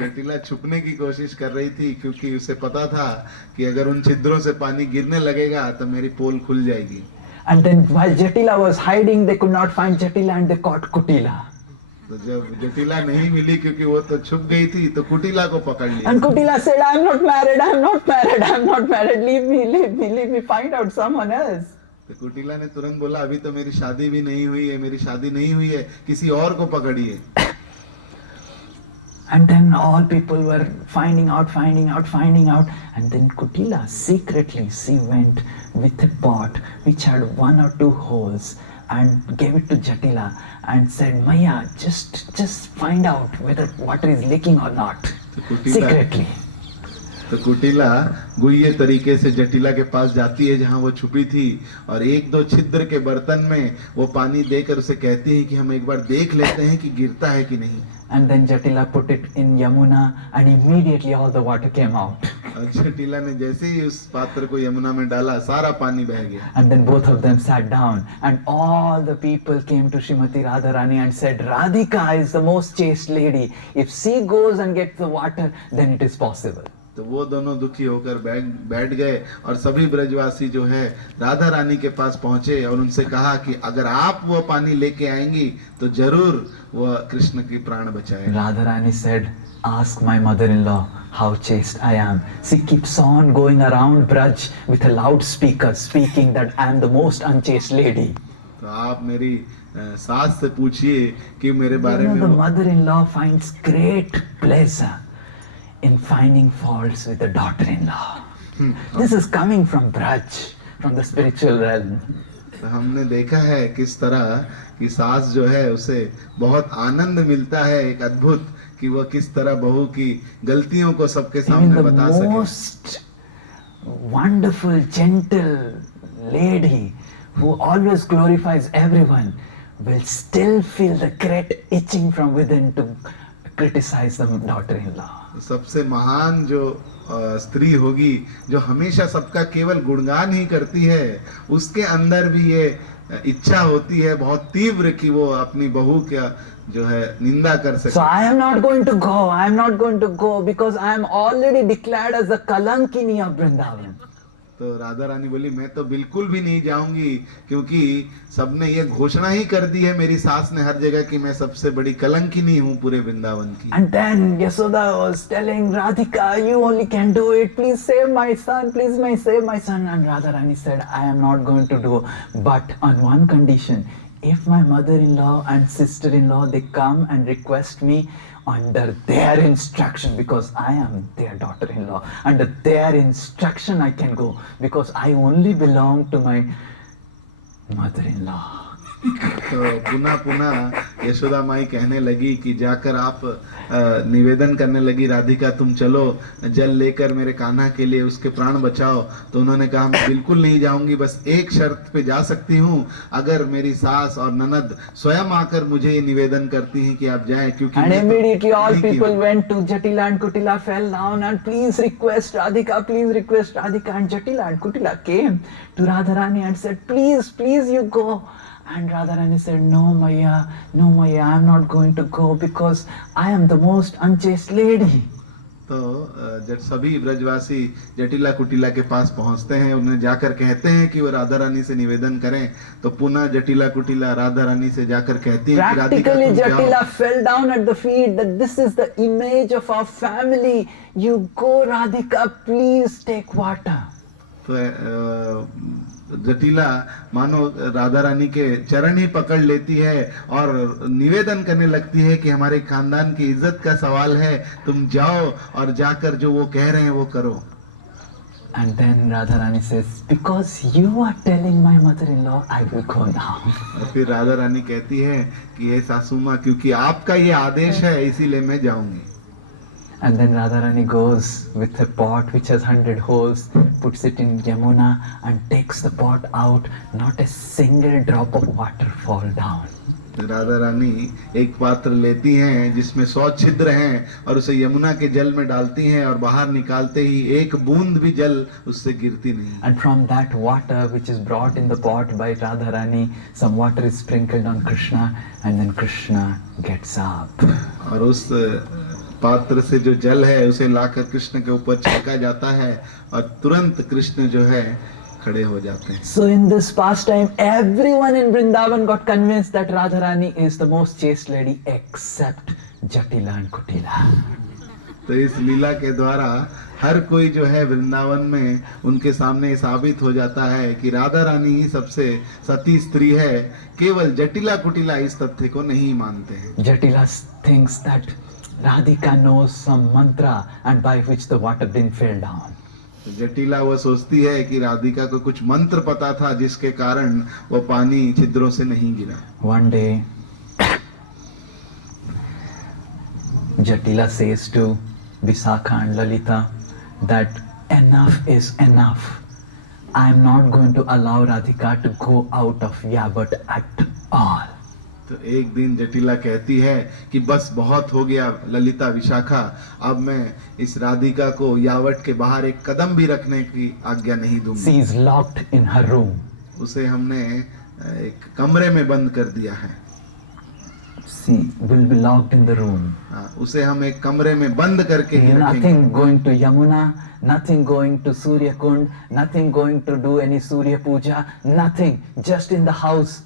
जटिला छुपने की कोशिश कर रही थी क्योंकि उसे पता था कि अगर उन छिद्रों से पानी गिरने लगेगा तो मेरी पोल खुल जाएगी। And then while Jatila was hiding, they could not find Jatila and they caught Kutila. तो जब जटिला नहीं मिली क्योंकि वो तो छुप गई थी, तो कुटिला को पकड़ लिया। And Kutila said, I'm not married, I'm not married, I'm not married, leave me, find out someone else. तो कुटिला ने तुरंत बोला, अभी तो मेरी शादी भी नहीं हुई है, मेरी शादी नहीं हुई है, किसी और को पकड़िए। And then all people were finding out, and then Kutila secretly, she went with a pot which had 1 or 2 holes and gave it to Jatila and said, Maya, just find out whether water is leaking or not. Secretly. तो कुटिला गुह्य तरीके से जटिला के पास जाती है जहां वो छुपी थी, और 1-2 छिद्र के बर्तन में वो पानी देकर उसे कहती है कि हम एक बार देख लेते हैं कि गिरता है कि नहीं। And then Jatila put it in Yamuna and immediately all the water came out. और जटिला ने जैसे ही उस पात्र को यमुना में डाला, सारा पानी बह गया। And then both of them sat down and all the people came to Srimati Radharani and said, Radhika is the most chaste lady. If she goes and gets the water, then it is possible. तो वो दोनों दुखी होकर बैठ गए, और सभी ब्रजवासी जो है राधा रानी के पास पहुंचे और उनसे कहा कि अगर आप वो पानी लेके आएंगी तो जरूर वो कृष्ण की प्राण बचाएगा। Radharani said, ask my mother-in-law how chaste I am. She keeps on going around Braj with a loudspeaker speaking that I am the most unchaste lady. तो आप मेरी सास से पूछिए कि मेरे बारे में। The mother-in-law finds great pleasure in finding faults with the daughter-in-law. This is coming from Braj, from the spiritual realm. तो हमने देखा है किस तरह कि सास जो है उसे बहुत आनंद मिलता है, एक अद्भुत, कि वह किस तरह बहू की गलतियों को सबके सामने बता सके। Most wonderful, gentle lady who always glorifies everyone will still feel the great itching from within to criticize the daughter-in-law. सबसे महान जो स्त्री होगी जो हमेशा सबका केवल गुणगान ही करती है, उसके अंदर भी ये इच्छा होती है बहुत तीव्र कि वो अपनी बहू का जो है निंदा कर सके। So I am not going to go because I am already declared as the Kalankini of Vrindavan. तो राधा रानी बोली, मैं तो बिल्कुल भी नहीं जाऊंगी, क्योंकि सबने ये घोषणा ही कर दी है मेरी सास ने हर जगह कि मैं सबसे बड़ी कलंकिनी हूँ पूरे वृंदावन की। And then Yasoda was telling Radhika, you only can do it, please save my son, save my son. And Radharani said, I am not going to do, but on one condition, if my mother-in-law and sister-in-law, they come and request me under their instruction, because I am their daughter-in-law, under their instruction I can go, because I only belong to my mother-in-law. तो पुनः यशोदा माई कहने लगी कि जाकर आप निवेदन करने लगी, राधिका तुम चलो जल लेकर मेरे कान्हा के लिए उसके प्राण बचाओ। तो उन्होंने कहा मैं बिल्कुल नहीं जाऊंगी, बस एक शर्त पे जा सकती हूँ, अगर मेरी सास और ननद स्वयं आकर मुझे ये निवेदन करती हैं कि आप जाएं, क्योंकि and immediately all people went to Jatila and Kutila fell down and please request Radhika, and Jatila and Kutila came to Radharani and said, please you go. And Radharani said, no Maya, I am not going to go because I am the most unchaste lady. तो जब सभी ब्रजवासी जटिला कुटिला के पास पहुंचते हैं, उन्हें जाकर कहते हैं कि वो राधा रानी से निवेदन करें, तो पुनः जटिला कुटिला राधा रानी से जाकर कहती हैं कि राधिका Practically तुम जाओ। Jatila fell down at the feet that this is the image of our family. You go Radhika, please take water. तो जटिला मानो राधा रानी के चरण ही पकड़ लेती है और निवेदन करने लगती है कि हमारे खानदान की इज्जत का सवाल है, तुम जाओ और जाकर जो वो कह रहे हैं वो करो। And then Radharani says, because you are telling my mother-in-law, I will go now. और फिर राधा रानी कहती है कि ये सासू माँ, क्योंकि आपका ये आदेश है इसीलिए मैं जाऊंगी। And then Radharani goes with a pot which has 100 holes, puts it in Yamuna and takes the pot out. Not a single drop of water fall down. Radha Rani एक पात्र लेती हैं जिसमें 100 छिद्र हैं और उसे यमुना के जल में डालती हैं, और बाहर निकालते ही एक बूंद भी जल उससे गिरती नहीं। And from that water which is brought in the pot by Radharani, some water is sprinkled on Krishna and then Krishna gets up. और उस पात्र से जो जल है उसे लाकर कृष्ण के ऊपर छिड़का जाता है और तुरंत कृष्ण जो है खड़े हो जाते हैं। So in this pastime, everyone in Vrindavan got convinced that Radharani is the most chaste lady except Jatila and Kutila. तो इस लीला के द्वारा हर कोई जो है वृंदावन में उनके सामने साबित हो जाता है कि राधा रानी ही सबसे सती स्त्री है, केवल जटिला कुटिला इस तथ्य को नहीं मानते हैं। Jatila thinks that Radhika knows some mantra and by which the water didn't fall down. जटिला वह सोचती है कि राधिका को कुछ मंत्र पता था जिसके कारण वो पानी छिद्रों से नहीं गिरा। One day, Jatila says to Visakha and Lalita that enough is enough. I am not going to allow Radhika to go out of Yavat at all. तो एक दिन जटिला कहती है कि बस बहुत हो गया ललिता विशाखा, अब मैं इस राधिका को यावट के बाहर एक कदम भी रखने की आज्ञा नहीं दूंगी। She is locked in her room. उसे हमने एक कमरे में बंद कर दिया है। She will be locked in the room. उसे हम एक कमरे में बंद करके ही रखेंगे। Nothing going to Yamuna, nothing going to Surya Kund, nothing going to do any Surya Puja, nothing, just in the house.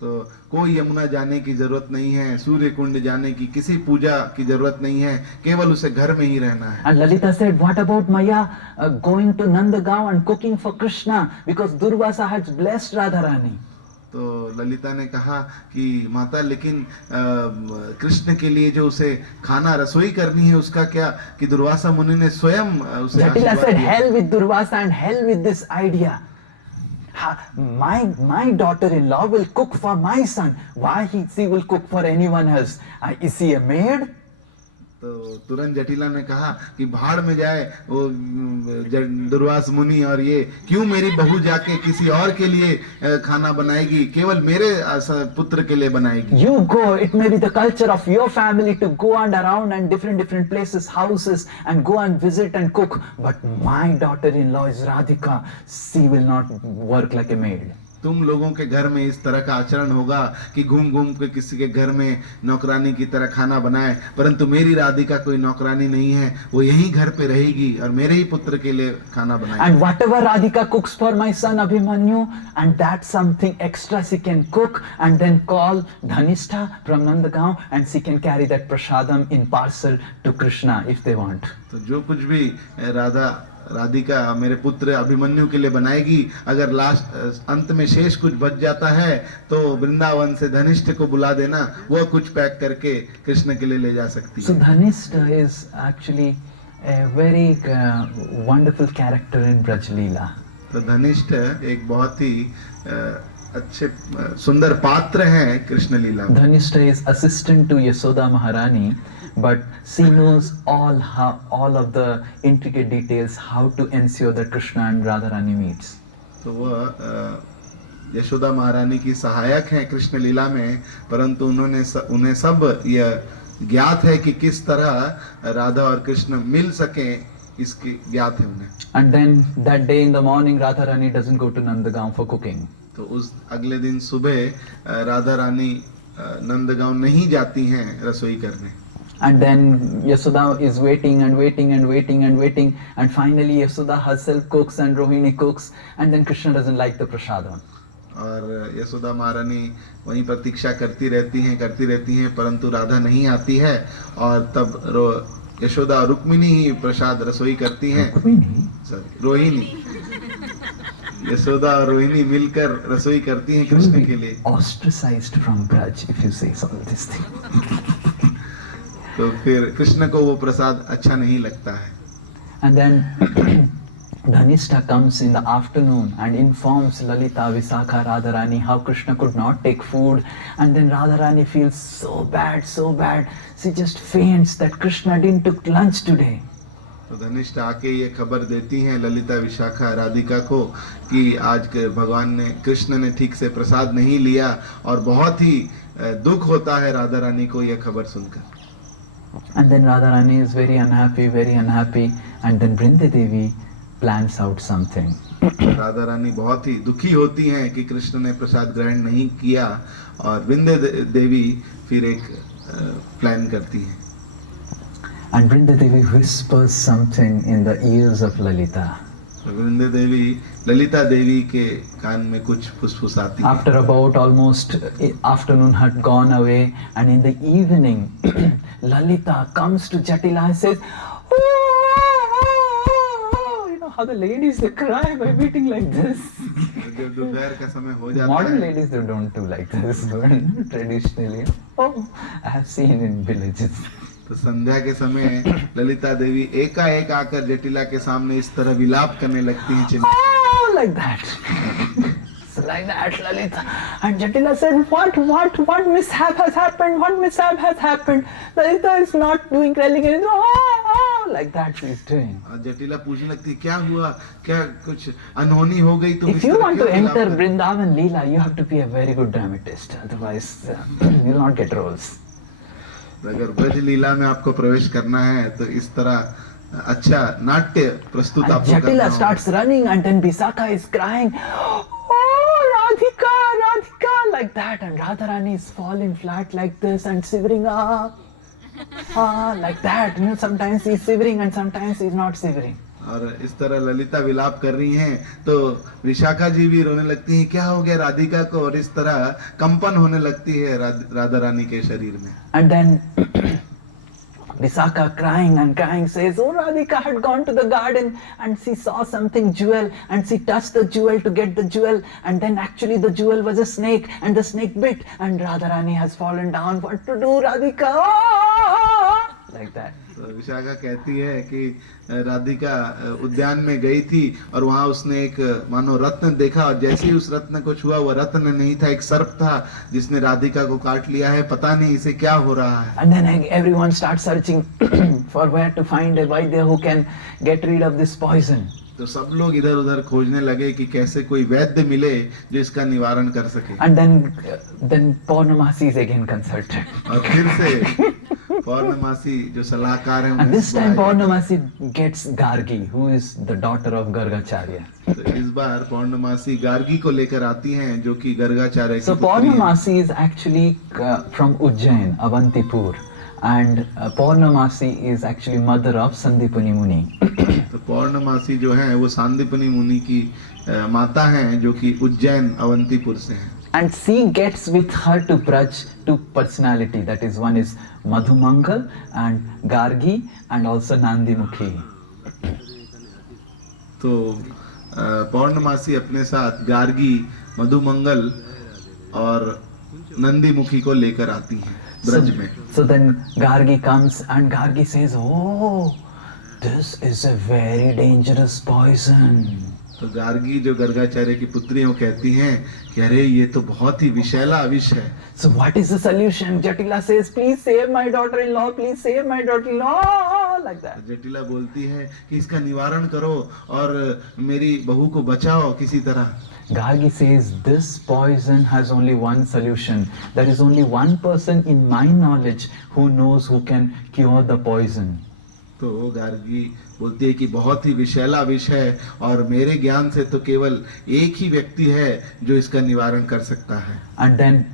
तो कोई यमुना जाने की जरूरत नहीं है, सूर्य कुंड जाने की किसी पूजा की जरूरत नहीं है, केवल उसे घर में ही रहना है। And Lalita said, what about Maya going to Nandagaon and cooking for Krishna because Durvasa has blessed Radharani? तो ललिता ने कहा कि माता लेकिन कृष्ण के लिए जो उसे खाना रसोई करनी है उसका क्या, कि दुर्वासा मुनि ने स्वयं उसे Jatila said, hell with Durvasa and hell with this idea. My daughter-in-law will cook for my son. Why she will cook for anyone else? Is he a maid? तो तुरंत जटिला ने कहा कि भाड़ में जाए वो दुर्वास मुनि, और ये क्यों मेरी बहू जाके किसी और के लिए खाना बनाएगी, केवल मेरे पुत्र के लिए बनाएगी। You go, it may be the culture of your family to go and around and different places, houses, and go and visit and cook. But my daughter-in-law is Radhika. She will not work like a maid. तुम लोगों के घर में इस तरह का आचरण होगा कि घूम घूम के किसी के घर में नौकरानी की तरह खाना बनाए, परंतु मेरी राधिका कोई नौकरानी नहीं है, वो यहीं घर पे रहेगी और मेरे ही पुत्र के लिए खाना बनाएगी। And whatever Radhika cooks for my son Abhimanyu, and that's something extra she can cook and then call Dhanistha from Nandagaon, and she can carry that prasadam in parcel to Krishna if they want. तो जो कुछ भी राधिका मेरे पुत्र अभिमन्यु के लिए बनाएगी, अगर लास्ट अंत में शेष कुछ बच जाता है तो वृंदावन से धनिष्ठ को बुला देना, वो कुछ पैक करके कृष्ण के लिए ले जा सकती है। So Dhanistha is actually a very wonderful character in Braj Leela. तो धनिष्ठ एक बहुत ही अच्छे सुंदर पात्र हैं कृष्ण लीला में। Dhanistha is assistant to Yasoda Maharani, but she knows all of the intricate details how to ensure that Krishna and Radharani meets. तो वह यशोदा महारानी की सहायक हैं कृष्ण लीला में, परंतु उन्हें सब यह ज्ञात है कि किस तरह राधा और कृष्ण मिल सकें, इसकी ज्ञात है उन्हें। And then that day in the morning, Radharani doesn't go to Nandagaon for cooking. तो उस अगले दिन सुबह राधा रानी नंदगांव नहीं जाती हैं रसोई करने। And then Yasoda is waiting and waiting and waiting and waiting, and finally Yasoda herself cooks and Rohini cooks, and then Krishna doesn't like the prasadam. और यशोदा महारानी वहीं प्रतीक्षा करती रहती हैं, परंतु राधा नहीं आती है, और तब यशोदा और रुक्मिणी ही प्रसाद रसोई करती हैं। रोहिणी, यशोदा और रोहिणी मिलकर रसोई करती हैं कृष्ण के लिए। Ostracized from Braj if you say all this thing. तो फिर कृष्ण को वो प्रसाद अच्छा नहीं लगता है। And then Dhanistha comes in the afternoon and informs Lalita, Visakha, Radharani how Krishna could not take food, and then Radharani feels so bad. She just faints that Krishna didn't took lunch today. तो धनिष्ठ आके ये खबर देती हैं ललिता विशाखा राधिका को कि आज भगवान ने कृष्ण ने ठीक से प्रसाद नहीं लिया, और बहुत ही दुख होता है राधा रानी को यह खबर सुनकर। And then Radharani is very unhappy, and then Brinda Devi plans out something. Radha Rani बहुत ही दुखी होती हैं कि कृष्ण ने प्रसाद ग्रहण नहीं किया, और वृंदे देवी फिर एक प्लान करती हैं। And Brinda Devi whispers something in the ears of Lalita. वृंदे देवी ललिता देवी के कान में कुछ फुसफुसाती है। After about almost afternoon had gone away, and in the evening, Lalita comes to Jatila and says, "Oh, you know how the ladies they cry by beating like this." जब दोपहर का समय हो जाता Modern है ladies they don't do like this, but traditionally, oh, I have seen in villages. तो संध्या के समय ललिता देवी एकाएक आकर जटिला के सामने इस तरह विलाप करने लगती हैं, चिल्ला Oh, like that. So like that, Lalita. And Jatila said, what mishap has happened? What mishap has happened? Lalita is not doing Krelling. Like that she's doing. और जटिला पूछने लगती है, क्या हुआ, क्या कुछ अनहोनी हो गई, तुम If इस you तरह want to क्यों विलाप enter कर-" Vrindavan Leela, you have to be a very good dramatist. Otherwise, you'll not get roles. अगर ब्रज लीला में आपको प्रवेश करना है तो इस तरह अच्छा नाट्य प्रस्तुत And आपको करना Jatila होगा। starts running, and then Visakha is crying, "Oh, Radhika, Radhika," like that. And Radharani is falling flat like this and shivering, like that. You know, sometimes he's shivering and sometimes he's not shivering. और इस तरह ललिता विलाप कर रही हैं तो विशाखा जी भी रोने लगती हैं, क्या हो गया राधिका को, और इस तरह कंपन होने लगती है राधा रानी के शरीर में। And then Visakha crying and crying says, "Oh, Radhika had gone to the garden and she saw something jewel and she touched the jewel to get the jewel, and then actually the jewel was a snake and the snake bit and Radharani has fallen down. What to do, Radhika?" Like that. तो विशाखा कहती है कि राधिका उद्यान में गई थी और वहां उसने एक मानो रत्न देखा, और जैसे ही उस रत्न को छुआ, वह रत्न नहीं था, एक सर्प था जिसने राधिका को काट लिया है, पता नहीं इसे क्या हो रहा है। And then everyone starts searching for where to find a Vaidya who can get rid of this poison. तो सब लोग इधर उधर खोजने लगे कि कैसे कोई वैद्य मिले जो इसका निवारण कर सके। And then Purnamasi is again consulted. और फिर से पौर्णमासी जो सलाहकार हैं And this उनसे time आए। Purnamasi gets Gargi, who is the daughter of Gargacharya. तो इस बार पौर्णमासी गार्गी को लेकर आती हैं जो कि गर्गाचार्य की So पुत्री हैं। Purnamasi is actually from Ujjain, Avantipur, and Purnamasi is actually mother of Sandipani Muni. तो पौर्णमासी जो है वो सांदीपनी मुनि की माता हैं जो कि उज्जैन अवंतीपुर से हैं। And she gets with her to Braj two personality, that is, one is Madhumangal and Gargi and also Nandimukhi. तो पौर्णमासी अपने साथ गार्गी, मधुमंगल और नंदीमुखी को लेकर आती हैं ब्रज में। So then Gargi comes and Gargi says, "Oh, this is a very dangerous poison." तो गार्गी जो गर्गाचार्य की पुत्री है वो कहती हैं कि अरे ये तो बहुत ही विषैला विष है। So what is the solution? Jatila says, "Please save my daughter-in-law, please save my daughter-in-law," like that. जटिला बोलती है कि इसका निवारण करो और मेरी बहू को बचाओ किसी तरह। Gargi says, "This poison has only one solution. There is only one person in my knowledge who knows who can cure the poison." तो गार्गी बोलती है कि बहुत ही विषैला विष है और मेरे ज्ञान से तो केवल एक ही व्यक्ति है जो इसका निवारण कर सकता है। And then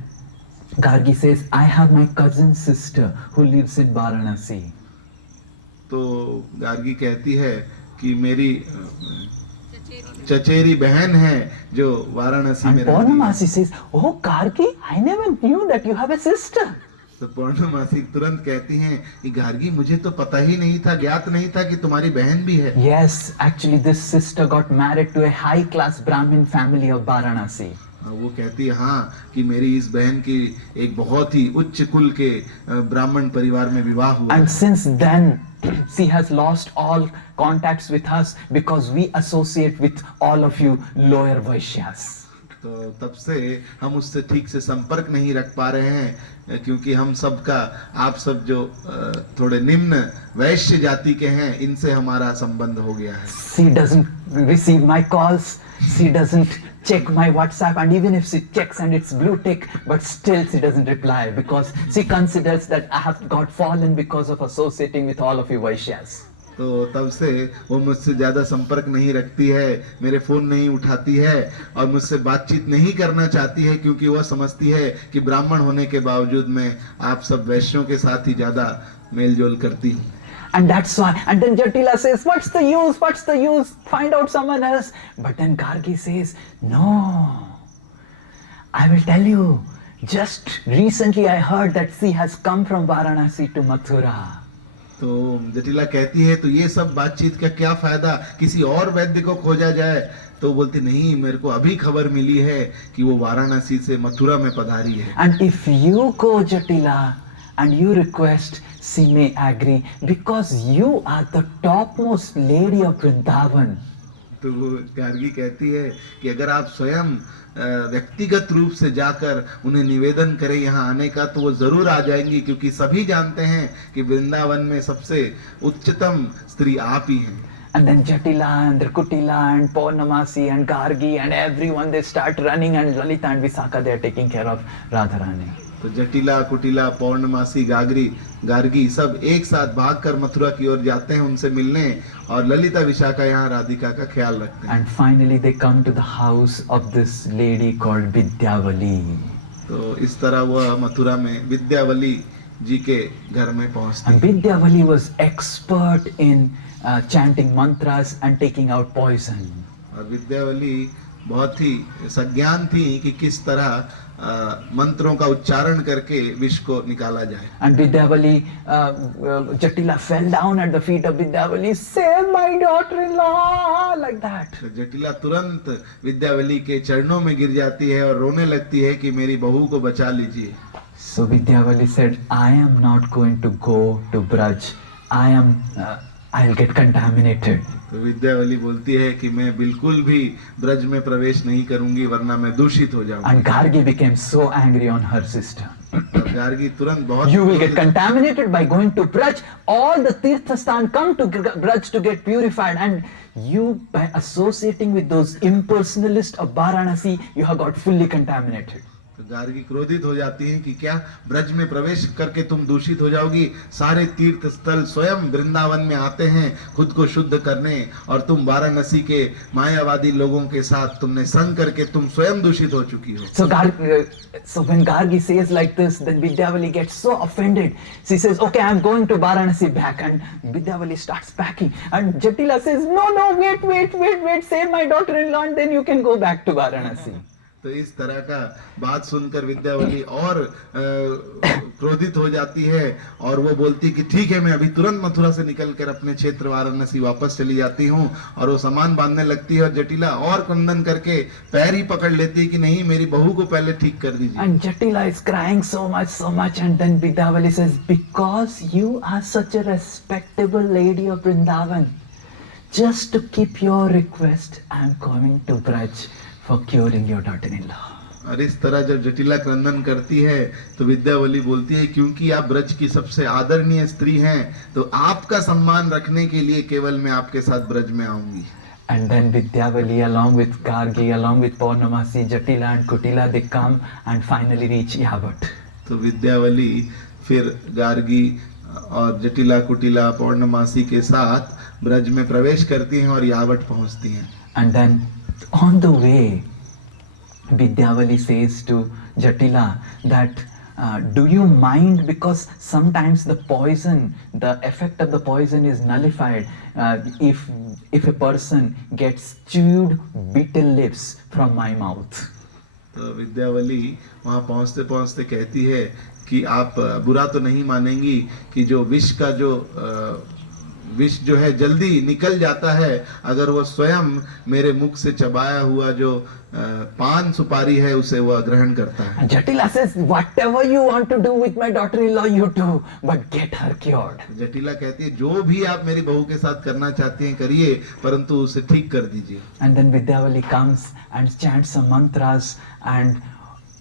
Gargi says, "I have my cousin sister who lives in Varanasi." तो गार्गी कहती है कि मेरी चचेरी बहन है जो वाराणसी And में रहती है। Purnamasi says, "Oh, Gargi, I never knew that you have a sister." तो पौर्णमासी तुरंत कहती हैं कि गार्गी मुझे तो पता ही नहीं था, ज्ञात नहीं था कि तुम्हारी बहन भी है। Yes, actually this sister got married to a high class Brahmin family of Varanasi. वो कहती है हाँ कि मेरी इस बहन की एक बहुत ही उच्च कुल के ब्राह्मण परिवार में विवाह हुआ। And since then she has lost all contacts with us because we associate with all of you lower Vaishyas. तो तब से हम उससे ठीक से संपर्क नहीं रख पा रहे हैं क्योंकि हम सबका, आप सब जो थोड़े निम्न वैश्य जाति के हैं, इनसे हमारा संबंध हो गया है। She doesn't receive my calls, she doesn't check my WhatsApp, and even if she checks and it's blue tick, but still she doesn't reply because she considers that I have got fallen because of associating with all of you Vaishyas. तो तब से वो मुझसे ज़्यादा संपर्क नहीं रखती है, मेरे फ़ोन नहीं उठाती है और मुझसे बातचीत नहीं करना चाहती है क्योंकि वह समझती है कि ब्राह्मण होने के बावजूद मैं आप सब वैश्यों के साथ ही ज़्यादा मेल जोल करती हूँ। And that's why, and then Jatila says, what's the use, what's the use, find out someone else. But then Gargi says, no, I will tell you, just recently I heard that she has come from Varanasi to Mathura. तो जटिला कहती है तो ये सब बातचीत का क्या फायदा, किसी और वैद्य को खोजा जाए। तो बोलती नहीं, मेरे को अभी खबर मिली है कि वो वाराणसी से मथुरा में पधारी है। And if you go, Jatila, and you request, she may agree because you are the topmost lady of Vrindavan. तो वो गार्गी कहती है कि अगर आप स्वयं व्यक्तिगत रूप से जाकर उन्हें निवेदन करें यहाँ आने का, तो वो जरूर आ जाएंगी, क्योंकि सभी जानते हैं कि वृंदावन में सबसे उच्चतम स्त्री आप ही हैं। And then Jatila and Kutila and Purnamasi and Gargi and everyone, they start running, and Lalita and Visakha, they are taking care of Radharani. तो जटिला, कुटिला, पौर्णमासी, गार्गी सब एक साथ भागकर मथुरा की ओर जाते हैं उनसे मिलने, और ललिता विशाखा यहाँ राधिका का ख्याल रखते हैं। And finally they come to the house of this lady called Vidyavali. तो इस तरह वह मथुरा में विद्यावली जी के घर में पहुंचती And है। Vidyavali was expert in chanting mantras and taking out poison. और विद्यावली बहुत ही सज्ञान थी कि किस तरह मंत्रों का उच्चारण करके विष को निकाला जाए। And Vidyavali, Jatila fell down at the feet of Vidyavali, save my daughter-in-law, like that. तो जटिला तुरंत विद्यावली के चरणों में गिर जाती है और रोने लगती है कि मेरी बहू को बचा लीजिए। So Vidyavali said, I am not going to go to Braj. I'll get contaminated. तो विद्यावली बोलती है कि मैं बिल्कुल भी ब्रज में प्रवेश नहीं करूंगी, वरना मैं दूषित हो जाऊंगी। And Gargi became so angry on her sister. और गार्गी तुरंत बहुत You will get contaminated by going to Braj. All the Tirthastan come to Braj to get purified, and you, by associating with those impersonalists of Varanasi, you have got fully contaminated. तो गार्गी क्रोधित हो जाती है कि क्या ब्रज में प्रवेश करके तुम दूषित हो जाओगी? सारे तीर्थ स्थल स्वयं वृंदावन में आते हैं खुद को शुद्ध करने, और तुम वाराणसी के मायावादी लोगों के साथ तुमने संग करके तुम स्वयं दूषित हो चुकी हो। So when Gargi says like this, then Vidyavali gets so offended. She says, okay, I'm going to Varanasi back. And Vidyavali starts packing. And Jatila says, no, wait, save my daughter-in-law and then you can go back to Varanasi. तो इस तरह का बात सुनकर विद्यावली और क्रोधित हो जाती है, और वो बोलती कि ठीक है, मैं अभी तुरंत मथुरा से निकलकर अपने क्षेत्र वाराणसी वापस चली जाती हूँ। और वो सामान बांधने लगती है, और जटिला और क्रंदन करके पैर ही पकड़ लेती है कि नहीं, मेरी बहू को पहले ठीक कर दीजिए। And Jatila is crying so much, and then Vidyavali says, because you are such a respectable lady of Vrindavan, just to keep your request, I am coming to Braj for curing your daughter-in-law. और इस तरह जब जटिला क्रंदन करती है तो विद्यावली बोलती है, क्योंकि आप ब्रज की सबसे आदरणीय स्त्री हैं, तो आपका सम्मान रखने के लिए केवल मैं आपके साथ ब्रज में आऊंगी। And then Vidyavali, along with Gargi, along with Purnamasi, Jatila and Kutila, they come and finally reach Yavat. तो विद्यावली फिर गार्गी और जटिला, कुटिला, पौर्णमासी के साथ ब्रज में प्रवेश करती हैं और यावट पहुंचती हैं। And then on the way, Vidyavali says to Jatila that do you mind, because sometimes the poison, the effect of the poison is nullified if a person gets chewed bitter lips from my mouth. तो विद्यावली वहां पहुंचते पहुंचते कहती है कि आप बुरा तो नहीं मानेंगी कि जो विष जो है जल्दी निकल जाता है अगर वो स्वयं मेरे मुख से चबाया हुआ जो पान सुपारी है उसे वह ग्रहण करता है। Jatila says, whatever you want to do with my daughter-in-law, you do, but get her cured. जटिला कहती है, जो भी आप मेरी बहू के साथ करना चाहती हैं करिए, परंतु उसे ठीक कर दीजिए। And then Vidyavali comes and chants some mantras, and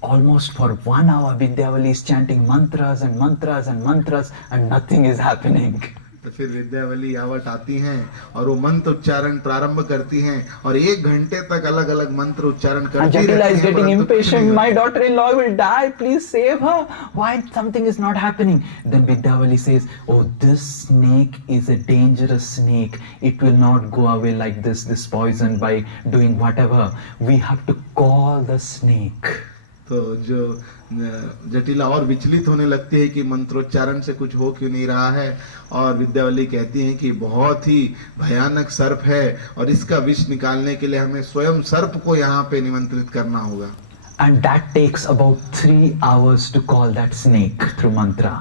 almost for 1 hour Vidyavali is chanting mantras and mantras and mantras, and nothing is happening. तो फिर विद्यावली यावट आती हैं और वो मंत्र उच्चारण प्रारंभ करती हैं और 1 घंटे तक अलग अलग मंत्र उच्चारण करती रहती हैं। Jatila is getting impatient. My daughter-in-law will die. Please save her. Why something is not happening? Then Vidyavali says, oh, this snake is a dangerous snake. It will not go away like this poison by doing whatever. We have to call the snake. तो तो जो जटिला और विचलित होने लगती है कि मंत्रोच्चारण से कुछ हो क्यों नहीं रहा है, और विद्यावली कहती है कि बहुत ही भयानक सर्प है और इसका विष निकालने के लिए हमें स्वयं सर्प को यहाँ पे निमंत्रित करना होगा। And that takes about 3 hours to call that snake through mantra.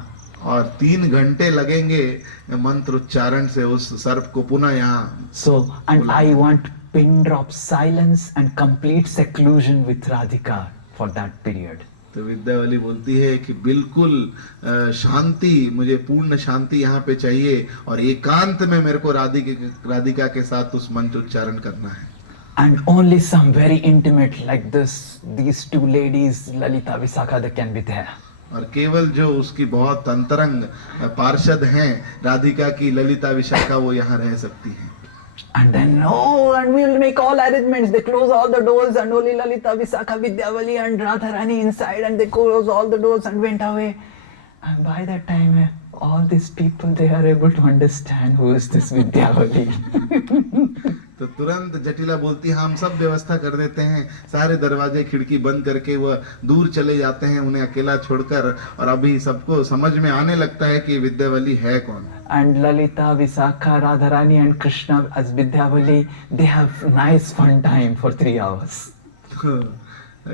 और 3 घंटे लगेंगे मंत्र उच्चारण से उस सर्प को पुनः यहाँ। So, and I want pin drop silence and complete seclusion with Radhika for that period. तो विद्यावली बोलती है कि बिल्कुल शांति, मुझे पूर्ण शांति यहाँ पे चाहिए और एकांत में मेरे को राधिका के साथ उस मंत्र उच्चारण करना है। And only some very intimate like this, these 2 ladies, Lalita Visakha, they can be there. और केवल जो उसकी बहुत अंतरंग पार्षद हैं, राधिका की ललिता विशाखा, वो यहाँ रह सकती हैं। And then, and we will make all arrangements. They close all the doors and only Lalita, Visakha, Vidyavali and Radharani inside, and they close all the doors and went away. And by that time, all these people, they are able to understand who is this Vidyavali. तो तुरंत जटिला बोलती है हम सब व्यवस्था कर देते हैं, सारे दरवाजे खिड़की बंद करके वह दूर चले जाते हैं उन्हें अकेला छोड़कर, और अभी सबको समझ में आने लगता है कि विद्यावली है कौन। And Lalita, Visakha, Radharani and Krishna as Vidyavali, they have nice fun time for 3 hours.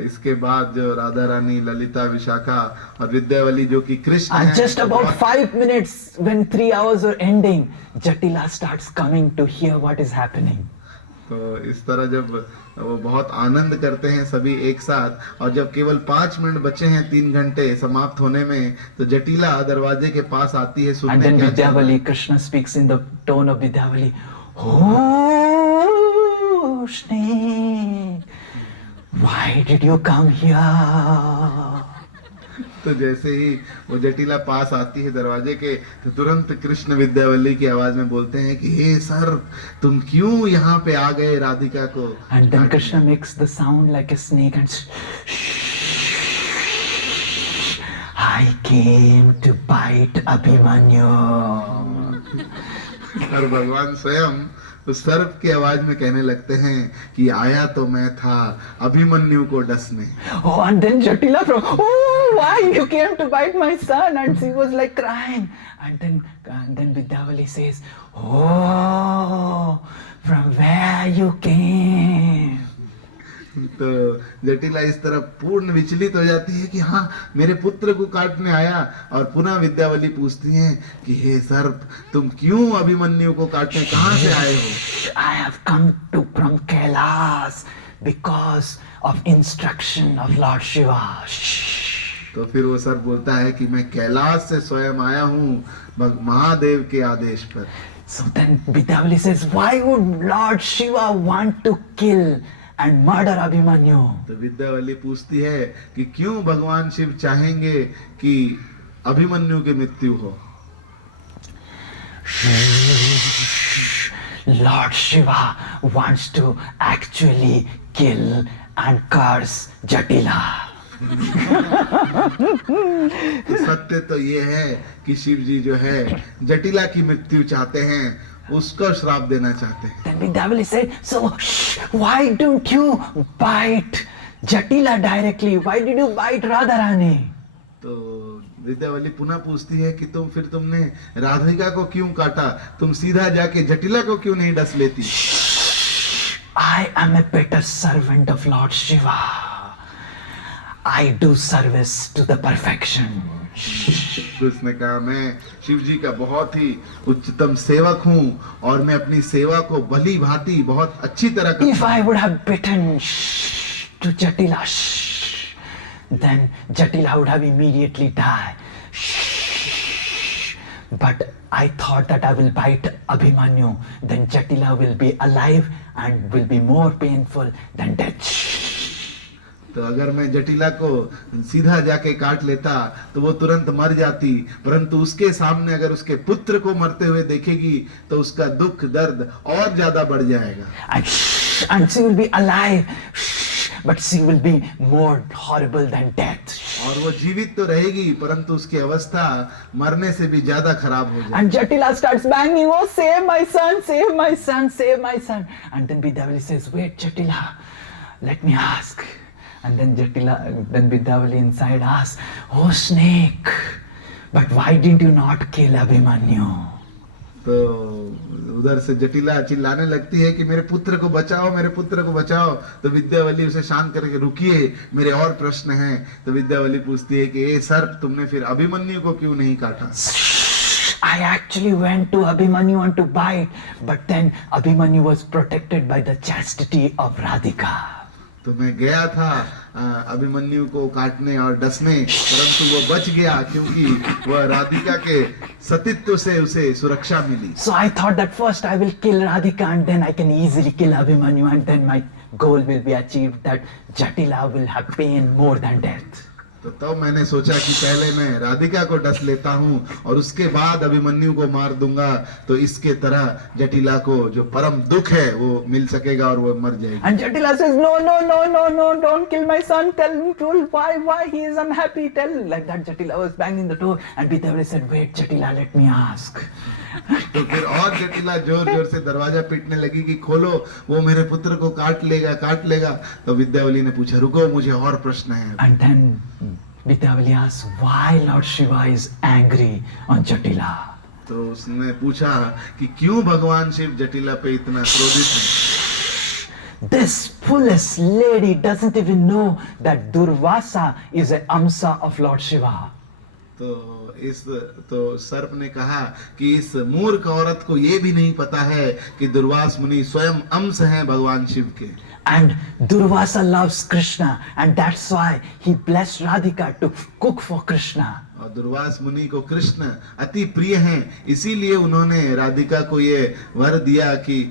इसके बाद जो राधा रानी, ललिता, विशाखा और विद्यावली जो कि कृष्ण And हैं, just about 5 minutes when 3 hours are ending, Jatila starts coming to hear what is happening. तो इस तरह जब वो बहुत आनंद करते हैं सभी एक साथ, और जब केवल 5 मिनट बचे हैं 3 घंटे समाप्त होने में, तो जटिला दरवाजे के पास आती है And सुनने then क्या चल रहा है। Vidyavali, Krishna speaks in the tone of Vidyavali. Oh, snake, why did you come here? तो जैसे ही वो जटिला पास आती है दरवाजे के, तो तुरंत कृष्ण विद्यावली की आवाज में बोलते हैं कि हे सर, तुम क्यों यहाँ पे आ गए राधिका को। And then Krishna makes the sound like a snake and I came to bite Abhimanyu. और भगवान स्वयं उस सर्प की आवाज में कहने लगते हैं कि आया तो मैं था अभिमन्यु को डसने। Oh, and then Jatila from, oh, why you came to bite my son? And she was like crying. And then Vidyavali says, oh, from where you came? तो जटिला इस तरह पूर्ण विचलित हो जाती है कि हाँ, मेरे पुत्र को काटने आया, और पुनः विद्यावली पूछती हैं कि हे सर्प, तुम क्यों अभिमन्यु को काटने कहाँ से आए हो? I have come from Kailas because of instruction of Lord Shiva. तो फिर वो सर्प बोलता है कि मैं कैलाश से स्वयं आया हूँ महादेव के आदेश पर। So then Vidyavali says, why would Lord Shiva want to kill and murder Abhimanyu? तो विद्यावली पूछती है कि क्यों भगवान शिव चाहेंगे कि अभिमन्यु की मृत्यु हो। Lord Shiva wants to actually kill and curse Jatila. तो सत्य तो ये है कि शिव जी जो है जटिला की मृत्यु चाहते हैं, उसको श्राप देना चाहते हैं। Then Vidyavali said, so why don't you bite Jatila directly? Why did you bite Radharani? तो विद्यावली पुनः पूछती है कि तुमने राधिका को क्यों काटा, तुम सीधा जाके जटिला को क्यों नहीं डस लेती? I am a better servant of Lord Shiva. I do service to the perfection. उसने कहा मैं शिव जी का बहुत ही उच्चतम सेवक हूँ और मैं अपनी सेवा को भली भांति बहुत अच्छी तरह करता हूँ। If I would have bitten to Jatila, then Jatila would have immediately died. But I thought that I will bite Abhimanyu, then Jatila will be alive and will be more painful than death. तो अगर मैं जटिला को सीधा जाके काट लेता तो वो तुरंत मर जाती, परंतु उसके सामने अगर उसके पुत्र को मरते हुए देखेगी तो उसका दुख दर्द और ज्यादा बढ़ जाएगा। And she will be alive, but she will be more horrible than death. और वो जीवित तो रहेगी परंतु उसकी अवस्था मरने से भी ज्यादा खराब हो जाएगी। And Jatila starts banging, oh save my son, save my son, save my son. And then Vidyavali says, wait Jatila, let me ask. And then then Vidyavali inside asks, "Oh snake, but why didn't you not kill Abhimanyu?" तो उधर से जटिला चिल्लाने लगती है कि मेरे पुत्र को बचाओ, मेरे पुत्र को बचाओ। तो विद्यावली उसे शांत करके, रुकिए, मेरे और प्रश्न हैं। तो विद्यावली पूछती है कि ए सर्प, तुमने फिर अभिमन्यु को क्यों नहीं काटा? I actually went to Abhimanyu and to bite, but then Abhimanyu was protected by the chastity of Radhika. तो मैं गया था अभिमन्यु को काटने और डसने, परंतु वो बच गया क्योंकि वह राधिका के सतीत्व से उसे सुरक्षा मिली। So I thought that first I will kill Radhika and then I can easily kill Abhimanyu and then my goal will be achieved, that Jatila will have pain more than death. तो तब मैंने सोचा कि पहले मैं राधिका को डस लेता हूँ और उसके बाद अभिमन्यु को मार दूंगा, तो इसके तरह जटिला को जो परम दुख है वो मिल सकेगा और वो मर जाएगी। And Jatila says, no, don't kill my son. Tell me why he is unhappy. Tell, like that Jatila was banging the door and Vidyavali said, wait Jatila, let me ask. तो फिर और जटिला जोर जोर से दरवाजा पीटने लगी कि खोलो, वो मेरे पुत्र को काट लेगा। तो विद्यावली ने पूछा, रुको, मुझे और प्रश्न है। And then Vidyavali asks, why Lord Shiva is angry on Jatila? तो उसने पूछा कि क्यों भगवान शिव जटिला पे इतना क्रोधित है? This foolish lady doesn't even know that Durvasa is an amsa of Lord Shiva. तो सर्प ने कहा कि इस मूर्ख औरत को ये भी नहीं पता है कि दुर्वास मुनि स्वयं अंश हैं भगवान शिव के। And Durvasa loves Krishna and that's why he blessed Radhika to cook for Krishna. और दुर्वास मुनि को कृष्ण अति प्रिय हैं, इसीलिए उन्होंने राधिका को ये वर दिया कि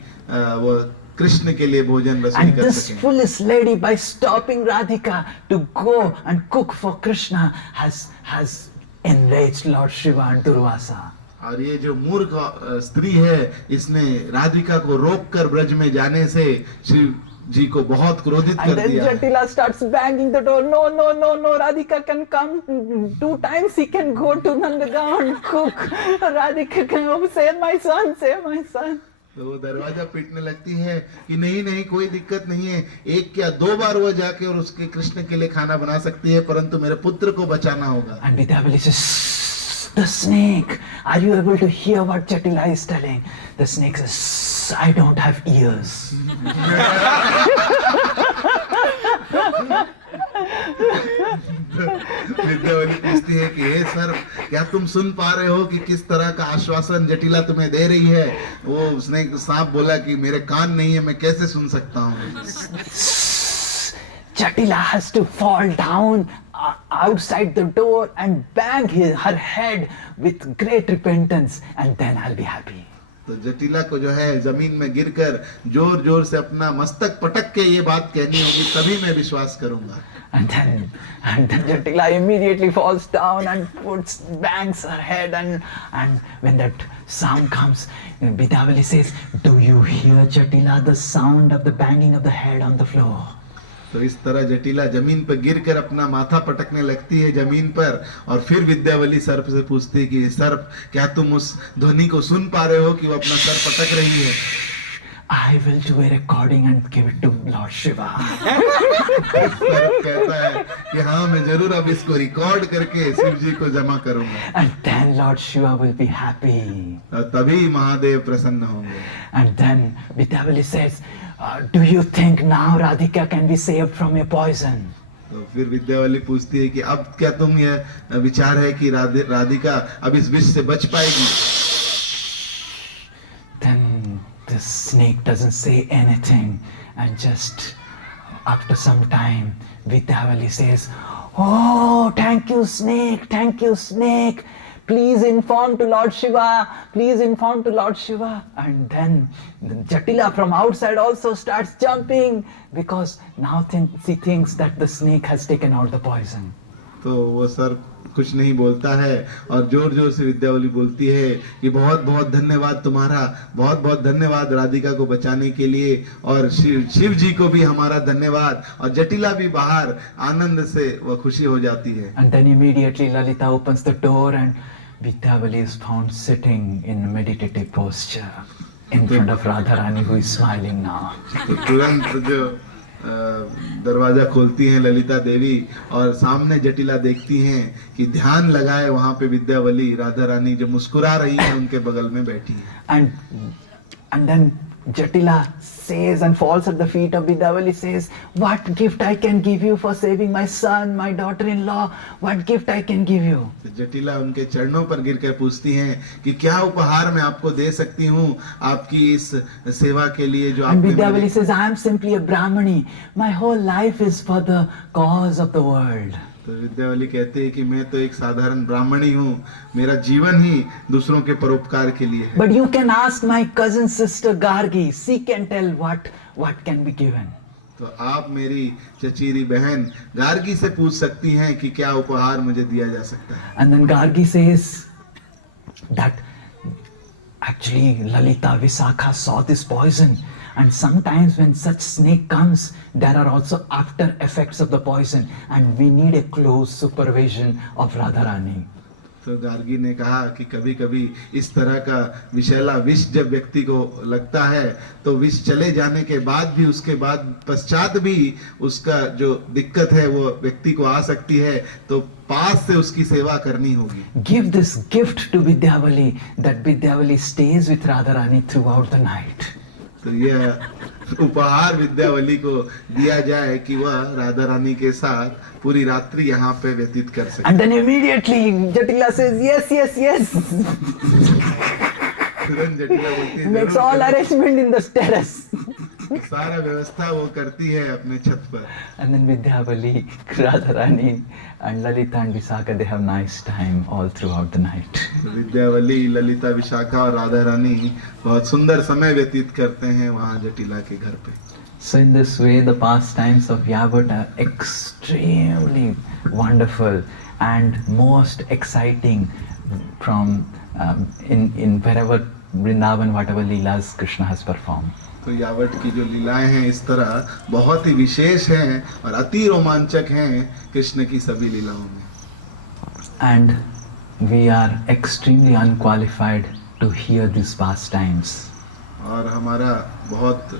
वो कृष्ण के लिए भोजन रसोई And कर this सकें। foolish lady, by stopping Radhika to go and cook for Krishna, has enraged Lord Shiva and Durvasa. और ये जो मूर्ख स्त्री है, इसने राधिका को रोककर ब्रज में जाने से शिव जी को बहुत क्रोधित And कर then दिया। Jatila starts banging the door. No, Radhika can come 2 times. He can go to Nandagaon and cook. Radhika can come, save my son. तो वो दरवाजा पीटने लगती है कि नहीं, कोई दिक्कत नहीं है, 1 या 2 बार वो जाके और उसके कृष्ण के लिए खाना बना सकती है, परंतु मेरे पुत्र को बचाना होगा। And Vidyavali says, the snake, are you able to hear what Jatila is telling? The snake says, I don't have ears. Vidyavali पूछती है कि हे सर्प, क्या तुम सुन पा रहे हो कि किस तरह का आश्वासन जटिला तुम्हें दे रही है? वो उसने सांप बोला कि मेरे कान नहीं है, मैं कैसे सुन सकता हूँ? Jatila has to fall down outside the door and bang her head with great repentance and then I'll be happy. तो जटिला को जो है जमीन में गिरकर जोर जोर से अपना मस्तक पटक के ये बात कहनी होगी, तभी मैं विश्वास करूंगा। And then Jatila immediately falls down and bangs her head and when that sound comes, Vidyavali says, do you hear Jatila, the sound of the banging of the head on the floor? तो इस तरह जटिला जमीन पर गिरकर अपना माथा पटकने लगती है जमीन पर, और फिर विद्यावली सर्प से पूछती है कि सर्प, क्या तुम उस ध्वनि को सुन पा रहे हो कि वो अपना सर पटक रही है? I will do a recording and give it to Lord Shiva. सर्प कहता है कि हाँ, मैं जरूर अब इसको रिकॉर्ड करके शिव जी को जमा करूंगा। And then Lord Shiva will be happy. तभी महादेव प्रसन्न होंगे। And then Vidyavali says, do you think now Radhika can be saved from your poison? तो फिर विद्यावली पूछती है कि अब क्या तुम ये विचार है कि राधिका अब इस विष से बच पाएगी? Then the snake doesn't say anything and just after some time Vidyavali says, oh, thank you snake, please inform to Lord Shiva, and then Jatila from outside also starts jumping because now she thinks that the snake has taken out the poison. तो वो सर्प कुछ नहीं बोलता है और जोर जोर से विद्यावली बोलती है कि बहुत बहुत धन्यवाद तुम्हारा, बहुत बहुत धन्यवाद राधिका को बचाने के लिए, और शिव जी को भी हमारा धन्यवाद। और जटिला भी बाहर आनंद से वो खुशी हो जाती है। And then immediately Lalita opens the door and Vidyavali is found sitting in meditative posture in front of Radharani who is smiling now. तो तुरंत जो दरवाजा खोलती हैं ललिता देवी और सामने जटिला देखती हैं कि ध्यान लगाए वहां पे विद्यावली राधा रानी जो मुस्कुरा रही है उनके बगल में बैठी है। And then Jatila says and falls at the feet of Vidyavali, says, what gift I can give you for saving my son, my daughter-in-law? What gift I can give you? तो जटिला उनके चरणों पर गिर कर पूछती हैं कि क्या उपहार मैं आपको दे सकती हूँ आपकी इस सेवा के लिए जो And आपने Vidyavali says, I am simply a Brahmani. My whole life is for the cause of the world. तो विद्यावली कहते हैं कि मैं तो एक साधारण ब्राह्मणी हूँ, मेरा जीवन ही दूसरों के परोपकार के लिए है। But you can ask my cousin sister Gargi. She can tell what can be given. तो आप मेरी चचेरी बहन गार्गी से पूछ सकती हैं कि क्या उपहार मुझे दिया जा सकता है। And then Gargi says that actually Lalita Visakha saw this poison, and sometimes when such snake comes, there are also after effects of the poison, and we need a close supervision of Radharani. तो गार्गी ने कहा कि कभी कभी इस तरह का विषैला विष जब व्यक्ति को लगता है तो विष चले जाने के बाद भी उसके बाद पश्चात भी उसका जो दिक्कत है वो व्यक्ति को आ सकती है, तो पास से उसकी सेवा करनी होगी। Give this gift to Vidyavali, that Vidyavali stays with Radharani throughout the night. तो यह उपहार विद्यावली को दिया जाए कि वह राधा रानी के साथ पूरी रात्रि यहाँ पे व्यतीत कर सके। And then immediately Jatila says, yes, yes, yes. तुरंत जटिला बोलती है, Makes "जरूर all करो।" arrangement in the terrace. सारा व्यवस्था वो करती है अपने छत पर। And then Vidyavali, Radharani and Lalita and Visakha, they have nice time all throughout the night. Vidyavali, Lalita, Vishakha और राधा रानी बहुत सुंदर समय व्यतीत करते हैं वहाँ जटिला के घर पे। So in this way, the pastimes of Yavat are extremely wonderful and most exciting from in wherever Vrindavan, whatever Leelas Krishna has performed. तो यावट की जो लीलाएं हैं इस तरह बहुत ही विशेष हैं और अति रोमांचक हैं कृष्ण की सभी लीलाओं में। And we are extremely unqualified to hear these pastimes. और हमारा बहुत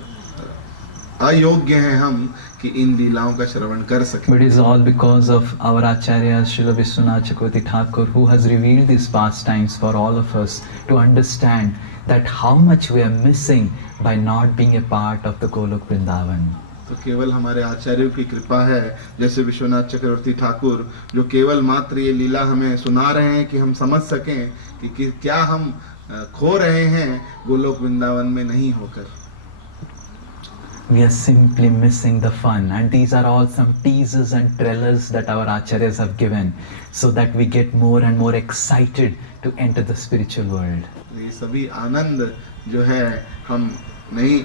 अयोग्य हैं हम कि इन लीलाओं का श्रवण कर सकें। But it is all because of our Acharya Srila Vishwanath Chakravarti Thakur, who has revealed these pastimes for all of us to understand that how much we are missing by not being a part of the Golok Vrindavan. तो केवल हमारे आचार्यों की कृपा है, जैसे विश्वनाथ चक्रवर्ती ठाकुर जो केवल मात्र ये लीला हमें सुना रहे हैं कि हम समझ सकें कि क्या हम खो रहे हैं गोलोक वृंदावन में नहीं होकर। We are simply missing the fun, and these are all some teasers and trailers that our acharyas have given so that we get more and more excited to enter the spiritual world. ये सभी आनंद जो है हम नहीं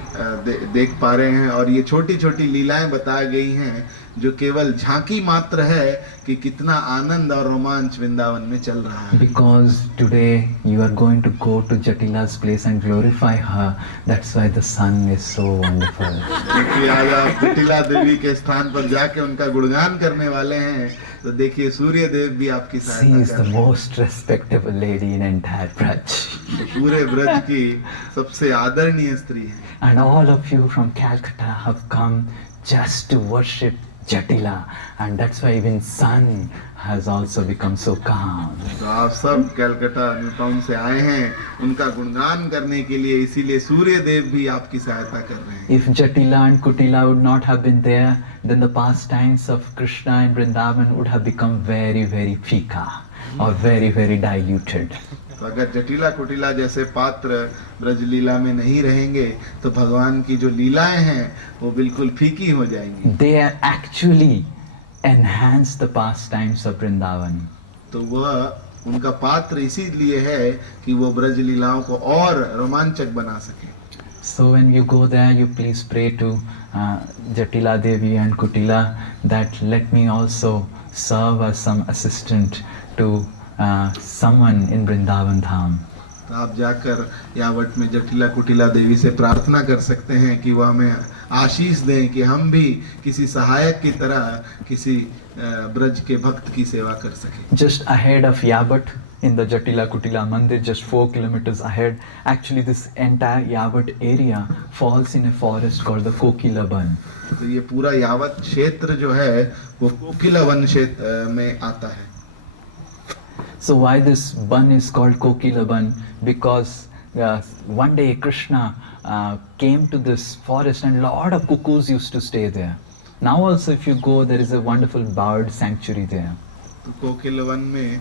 देख पा रहे हैं और ये छोटी छोटी लीलाएं बताई गई हैं जो केवल झांकी मात्र है कि कितना आनंद और रोमांच वृंदावन में चल रहा है। Because today you are going to go to Jatila's place and glorify her, that's why the sun is so wonderful. क्योंकि आज आप जटिला देवी के स्थान पर जाके उनका गुणगान करने वाले हैं, तो देखिए सूर्य देव भी आपकी She सहायता is कर the रहे हैं। most respectable lady in entire Braj. पूरे ब्रज की सबसे आदरणीय स्त्री है। And all of you from Calcutta have come just to worship Jatila, and that's why even sun has also become so calm. तो आप सब कलकत्ता अनुपम से आए हैं उनका गुणगान करने के लिए, इसीलिए सूर्य देव भी आपकी सहायता कर रहे हैं। If Jatila and Kutila would not have been there, then the pastimes of Krishna and Vrindavan would have become very, very fika or very, very diluted. तो अगर जटिला कुटिला जैसे पात्र ब्रजलीला में नहीं रहेंगे तो भगवान की जो लीलाएं हैं वो बिल्कुल फीकी हो जाएंगी। They are actually enhance the pastimes of Vrindavan. तो वह उनका पात्र इसीलिए है कि वो ब्रज लीलाओं को और रोमांचक बना सके। So when you go there, you please pray to Jatila Devi and Kutila that let me also serve as some assistant to someone in Vrindavan Dham. तो आप जाकर यावट में जटिला कुटिला देवी से प्रार्थना कर सकते हैं कि वह हमें आशीष दें कि हम भी किसी सहायक की तरह किसी ब्रज के भक्त की सेवा कर सकें। Just ahead of Yabat in the Jatila Kutila Mandir just 4 kilometers ahead. Actually, this entire Yavat area falls in a forest called the Kokila Ban. तो ये पूरा यावत क्षेत्र जो है वो कोकिला वन क्षेत्र में आता है. So why this ban is called Kokila Ban? Because one day Krishna came to this forest and a lot of cuckoos used to stay there. Now also if you go, there is a wonderful bird sanctuary there. तो कोकिल one में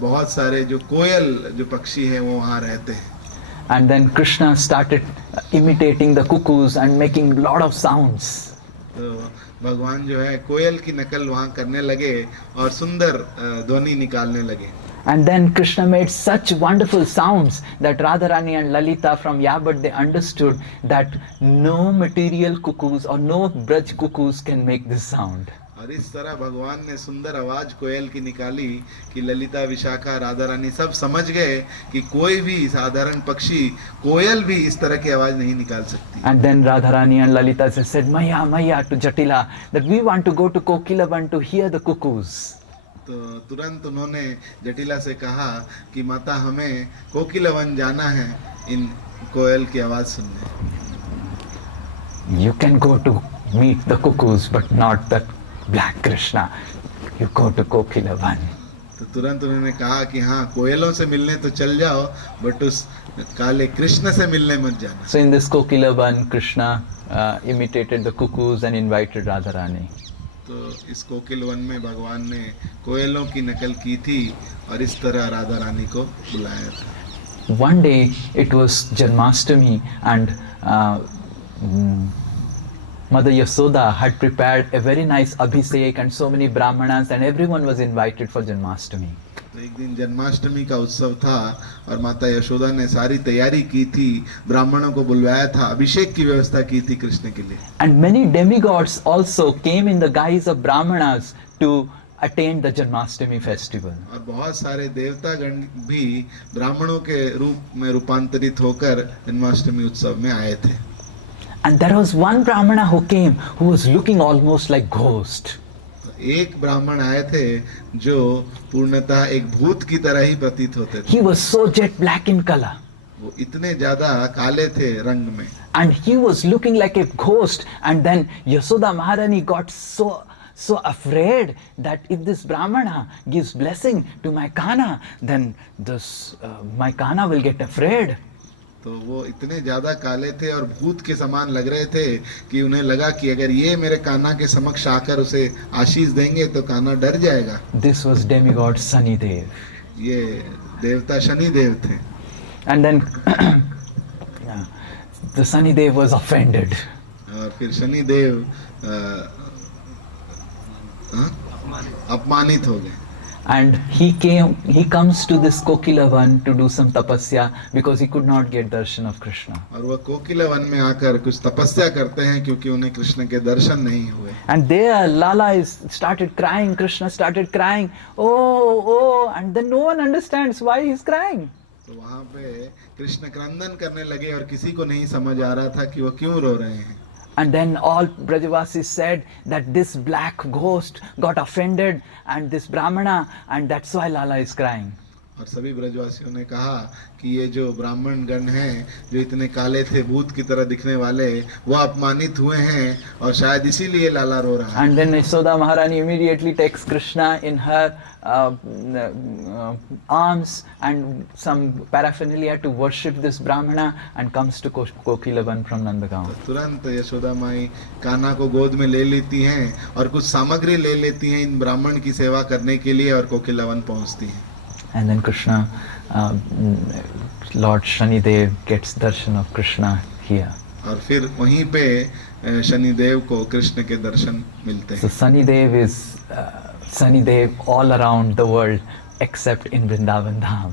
बहुत सारे जो कोयल जो पक्षी हैं वो वहाँ रहते हैं. And then Krishna started imitating the cuckoos and making a lot of sounds. तो भगवान जो है कोयल की नकल वहाँ करने लगे और सुंदर ध्वनि निकालने लगे. And then Krishna made such wonderful sounds that Radharani and Lalita from Yabat, they understood that no material cuckoos or no Braj cuckoos can make this sound. और इस तरह भगवान ने सुंदर आवाज कोयल की निकाली कि ललिता, विशाखा, राधा रानी सब समझ गए कि कोई भी साधारण पक्षी, कोयल भी इस तरह की आवाज नहीं निकाल सकती. And then Radharani and Lalita said, Maya, Maya to Jatila, that we want to go to Kokilavan to hear the cuckoos. तो तुरंत उन्होंने जटिला से कहा कि माता हमें कोकिलवन जाना है इन कोयल की आवाज सुनने. You can go to meet the cuckoos, but not the black Krishna. You go to Kokilavan. तो तुरंत उन्होंने कहा कि हाँ कोयलों से मिलने तो चल जाओ, बट उस काले कृष्ण से मिलने मत जाना. So in this Kokilavan, Krishna imitated the cuckoos and invited Radharani. तो इस कोकिल वन में भगवान ने कोयलों की नकल की थी और इस तरह राधा रानी को बुलाया था. One day it was Janmashtami and Mother Yasoda had prepared a very nice abhishek and so many brahmanas and everyone was invited for Janmashtami. तो एक दिन जन्माष्टमी का उत्सव था और माता यशोदा ने सारी तैयारी की थी, ब्राह्मणों को बुलवाया था, अभिषेक की व्यवस्था की थी कृष्ण के लिए. And many demigods also came in the guise of brahmanas to attend the Janmashtami festival. और बहुत सारे देवतागण भी ब्राह्मणों के रूप में रूपांतरित होकर जन्माष्टमी उत्सव में आए थे. And there was one brahmana who came who was looking almost like ghost. एक ब्राह्मण आए थे जो पूर्णतः एक भूत की तरह ही प्रतीत होते थे. He was so jet black in color. वो इतने ज्यादा काले थे रंग में. And he was looking like a ghost. And then Yasoda Maharani got so afraid that if this brahmana gives blessing to my Kana, then this my Kana will get afraid. तो वो इतने ज्यादा काले थे और भूत के समान लग रहे थे कि उन्हें लगा कि अगर ये मेरे कान्हा के समक्ष आकर उसे आशीष देंगे तो कान्हा डर जाएगा. This was demigod Sunny Dev. ये देवता शनि देव थे. And then the Sunny Dev was offended. और फिर शनि देव अपमानित हो गए. And he comes to this Kokilavan to do some tapasya because he could not get darshan of Krishna. और वह कोकिला वन में आकर कुछ तपस्या करते हैं क्योंकि उन्हें कृष्ण के दर्शन नहीं हुए. And there Lala started crying, Krishna started crying, oh, and then no one understands why he's crying. तो वहाँ पे कृष्ण क्रंदन करने लगे और किसी को नहीं समझ आ रहा था कि वो क्यों रो रहे हैं. And then all Brajavasis said that this black ghost got offended and this Brahmana, and that's why Lala is crying. और सभी ब्रजवासियों ने कहा कि ये जो ब्राह्मण गण हैं जो इतने काले थे, भूत की तरह दिखने वाले, वो अपमानित हुए हैं और शायद इसीलिए लाला रो रहा है. And then Yasoda Maharani immediately takes Krishna in her arms and some paraphernalia to worship this Brahmana and comes to Kokilavan from Nandagaon. तुरंत यशोदा माई कान्हा को गोद में ले लेती हैं और कुछ सामग्री ले लेती हैं इन ब्राह्मण की सेवा करने के लिए और कोकिलावन पहुंचती हैं. And then Krishna, Lord Shanidev gets darshan of Krishna here. और फिर वहीं पे शनिदेव को कृष्ण के दर्शन मिलते So हैं. Shanidev all around the world except in Vrindavan Dham.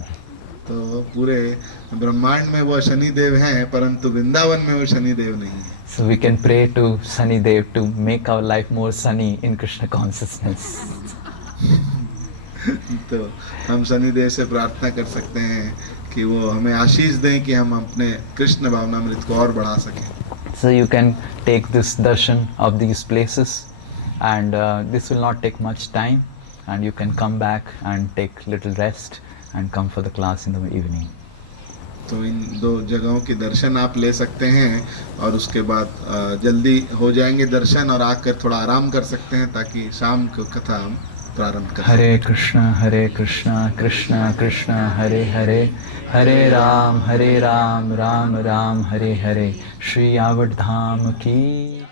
तो पूरे ब्रह्मांड में वो शनिदेव हैं परंतु वृंदावन में वो शनिदेव नहीं है. So we can pray to Shanidev to make our life more sunny in Krishna consciousness. तो हम शनिदेव से प्रार्थना कर सकते हैं कि वो हमें आशीष दें कि हम अपने कृष्ण भावनामृत को और बढ़ा सकें. So you can take this darshan of these places and this will not take much time and you can come back and take little rest and come for the class in the evening. तो इन दो जगहों के दर्शन आप ले सकते हैं और उसके बाद जल्दी हो जाएंगे दर्शन और आकर थोड़ा आराम कर सकते हैं ताकि शाम को कथा हम प्रारंभ कर सकें। Hare Krishna, Krishna Krishna, Hare Hare, Hare Ram, Ram Ram, Hare Hare, Shri Avadham ki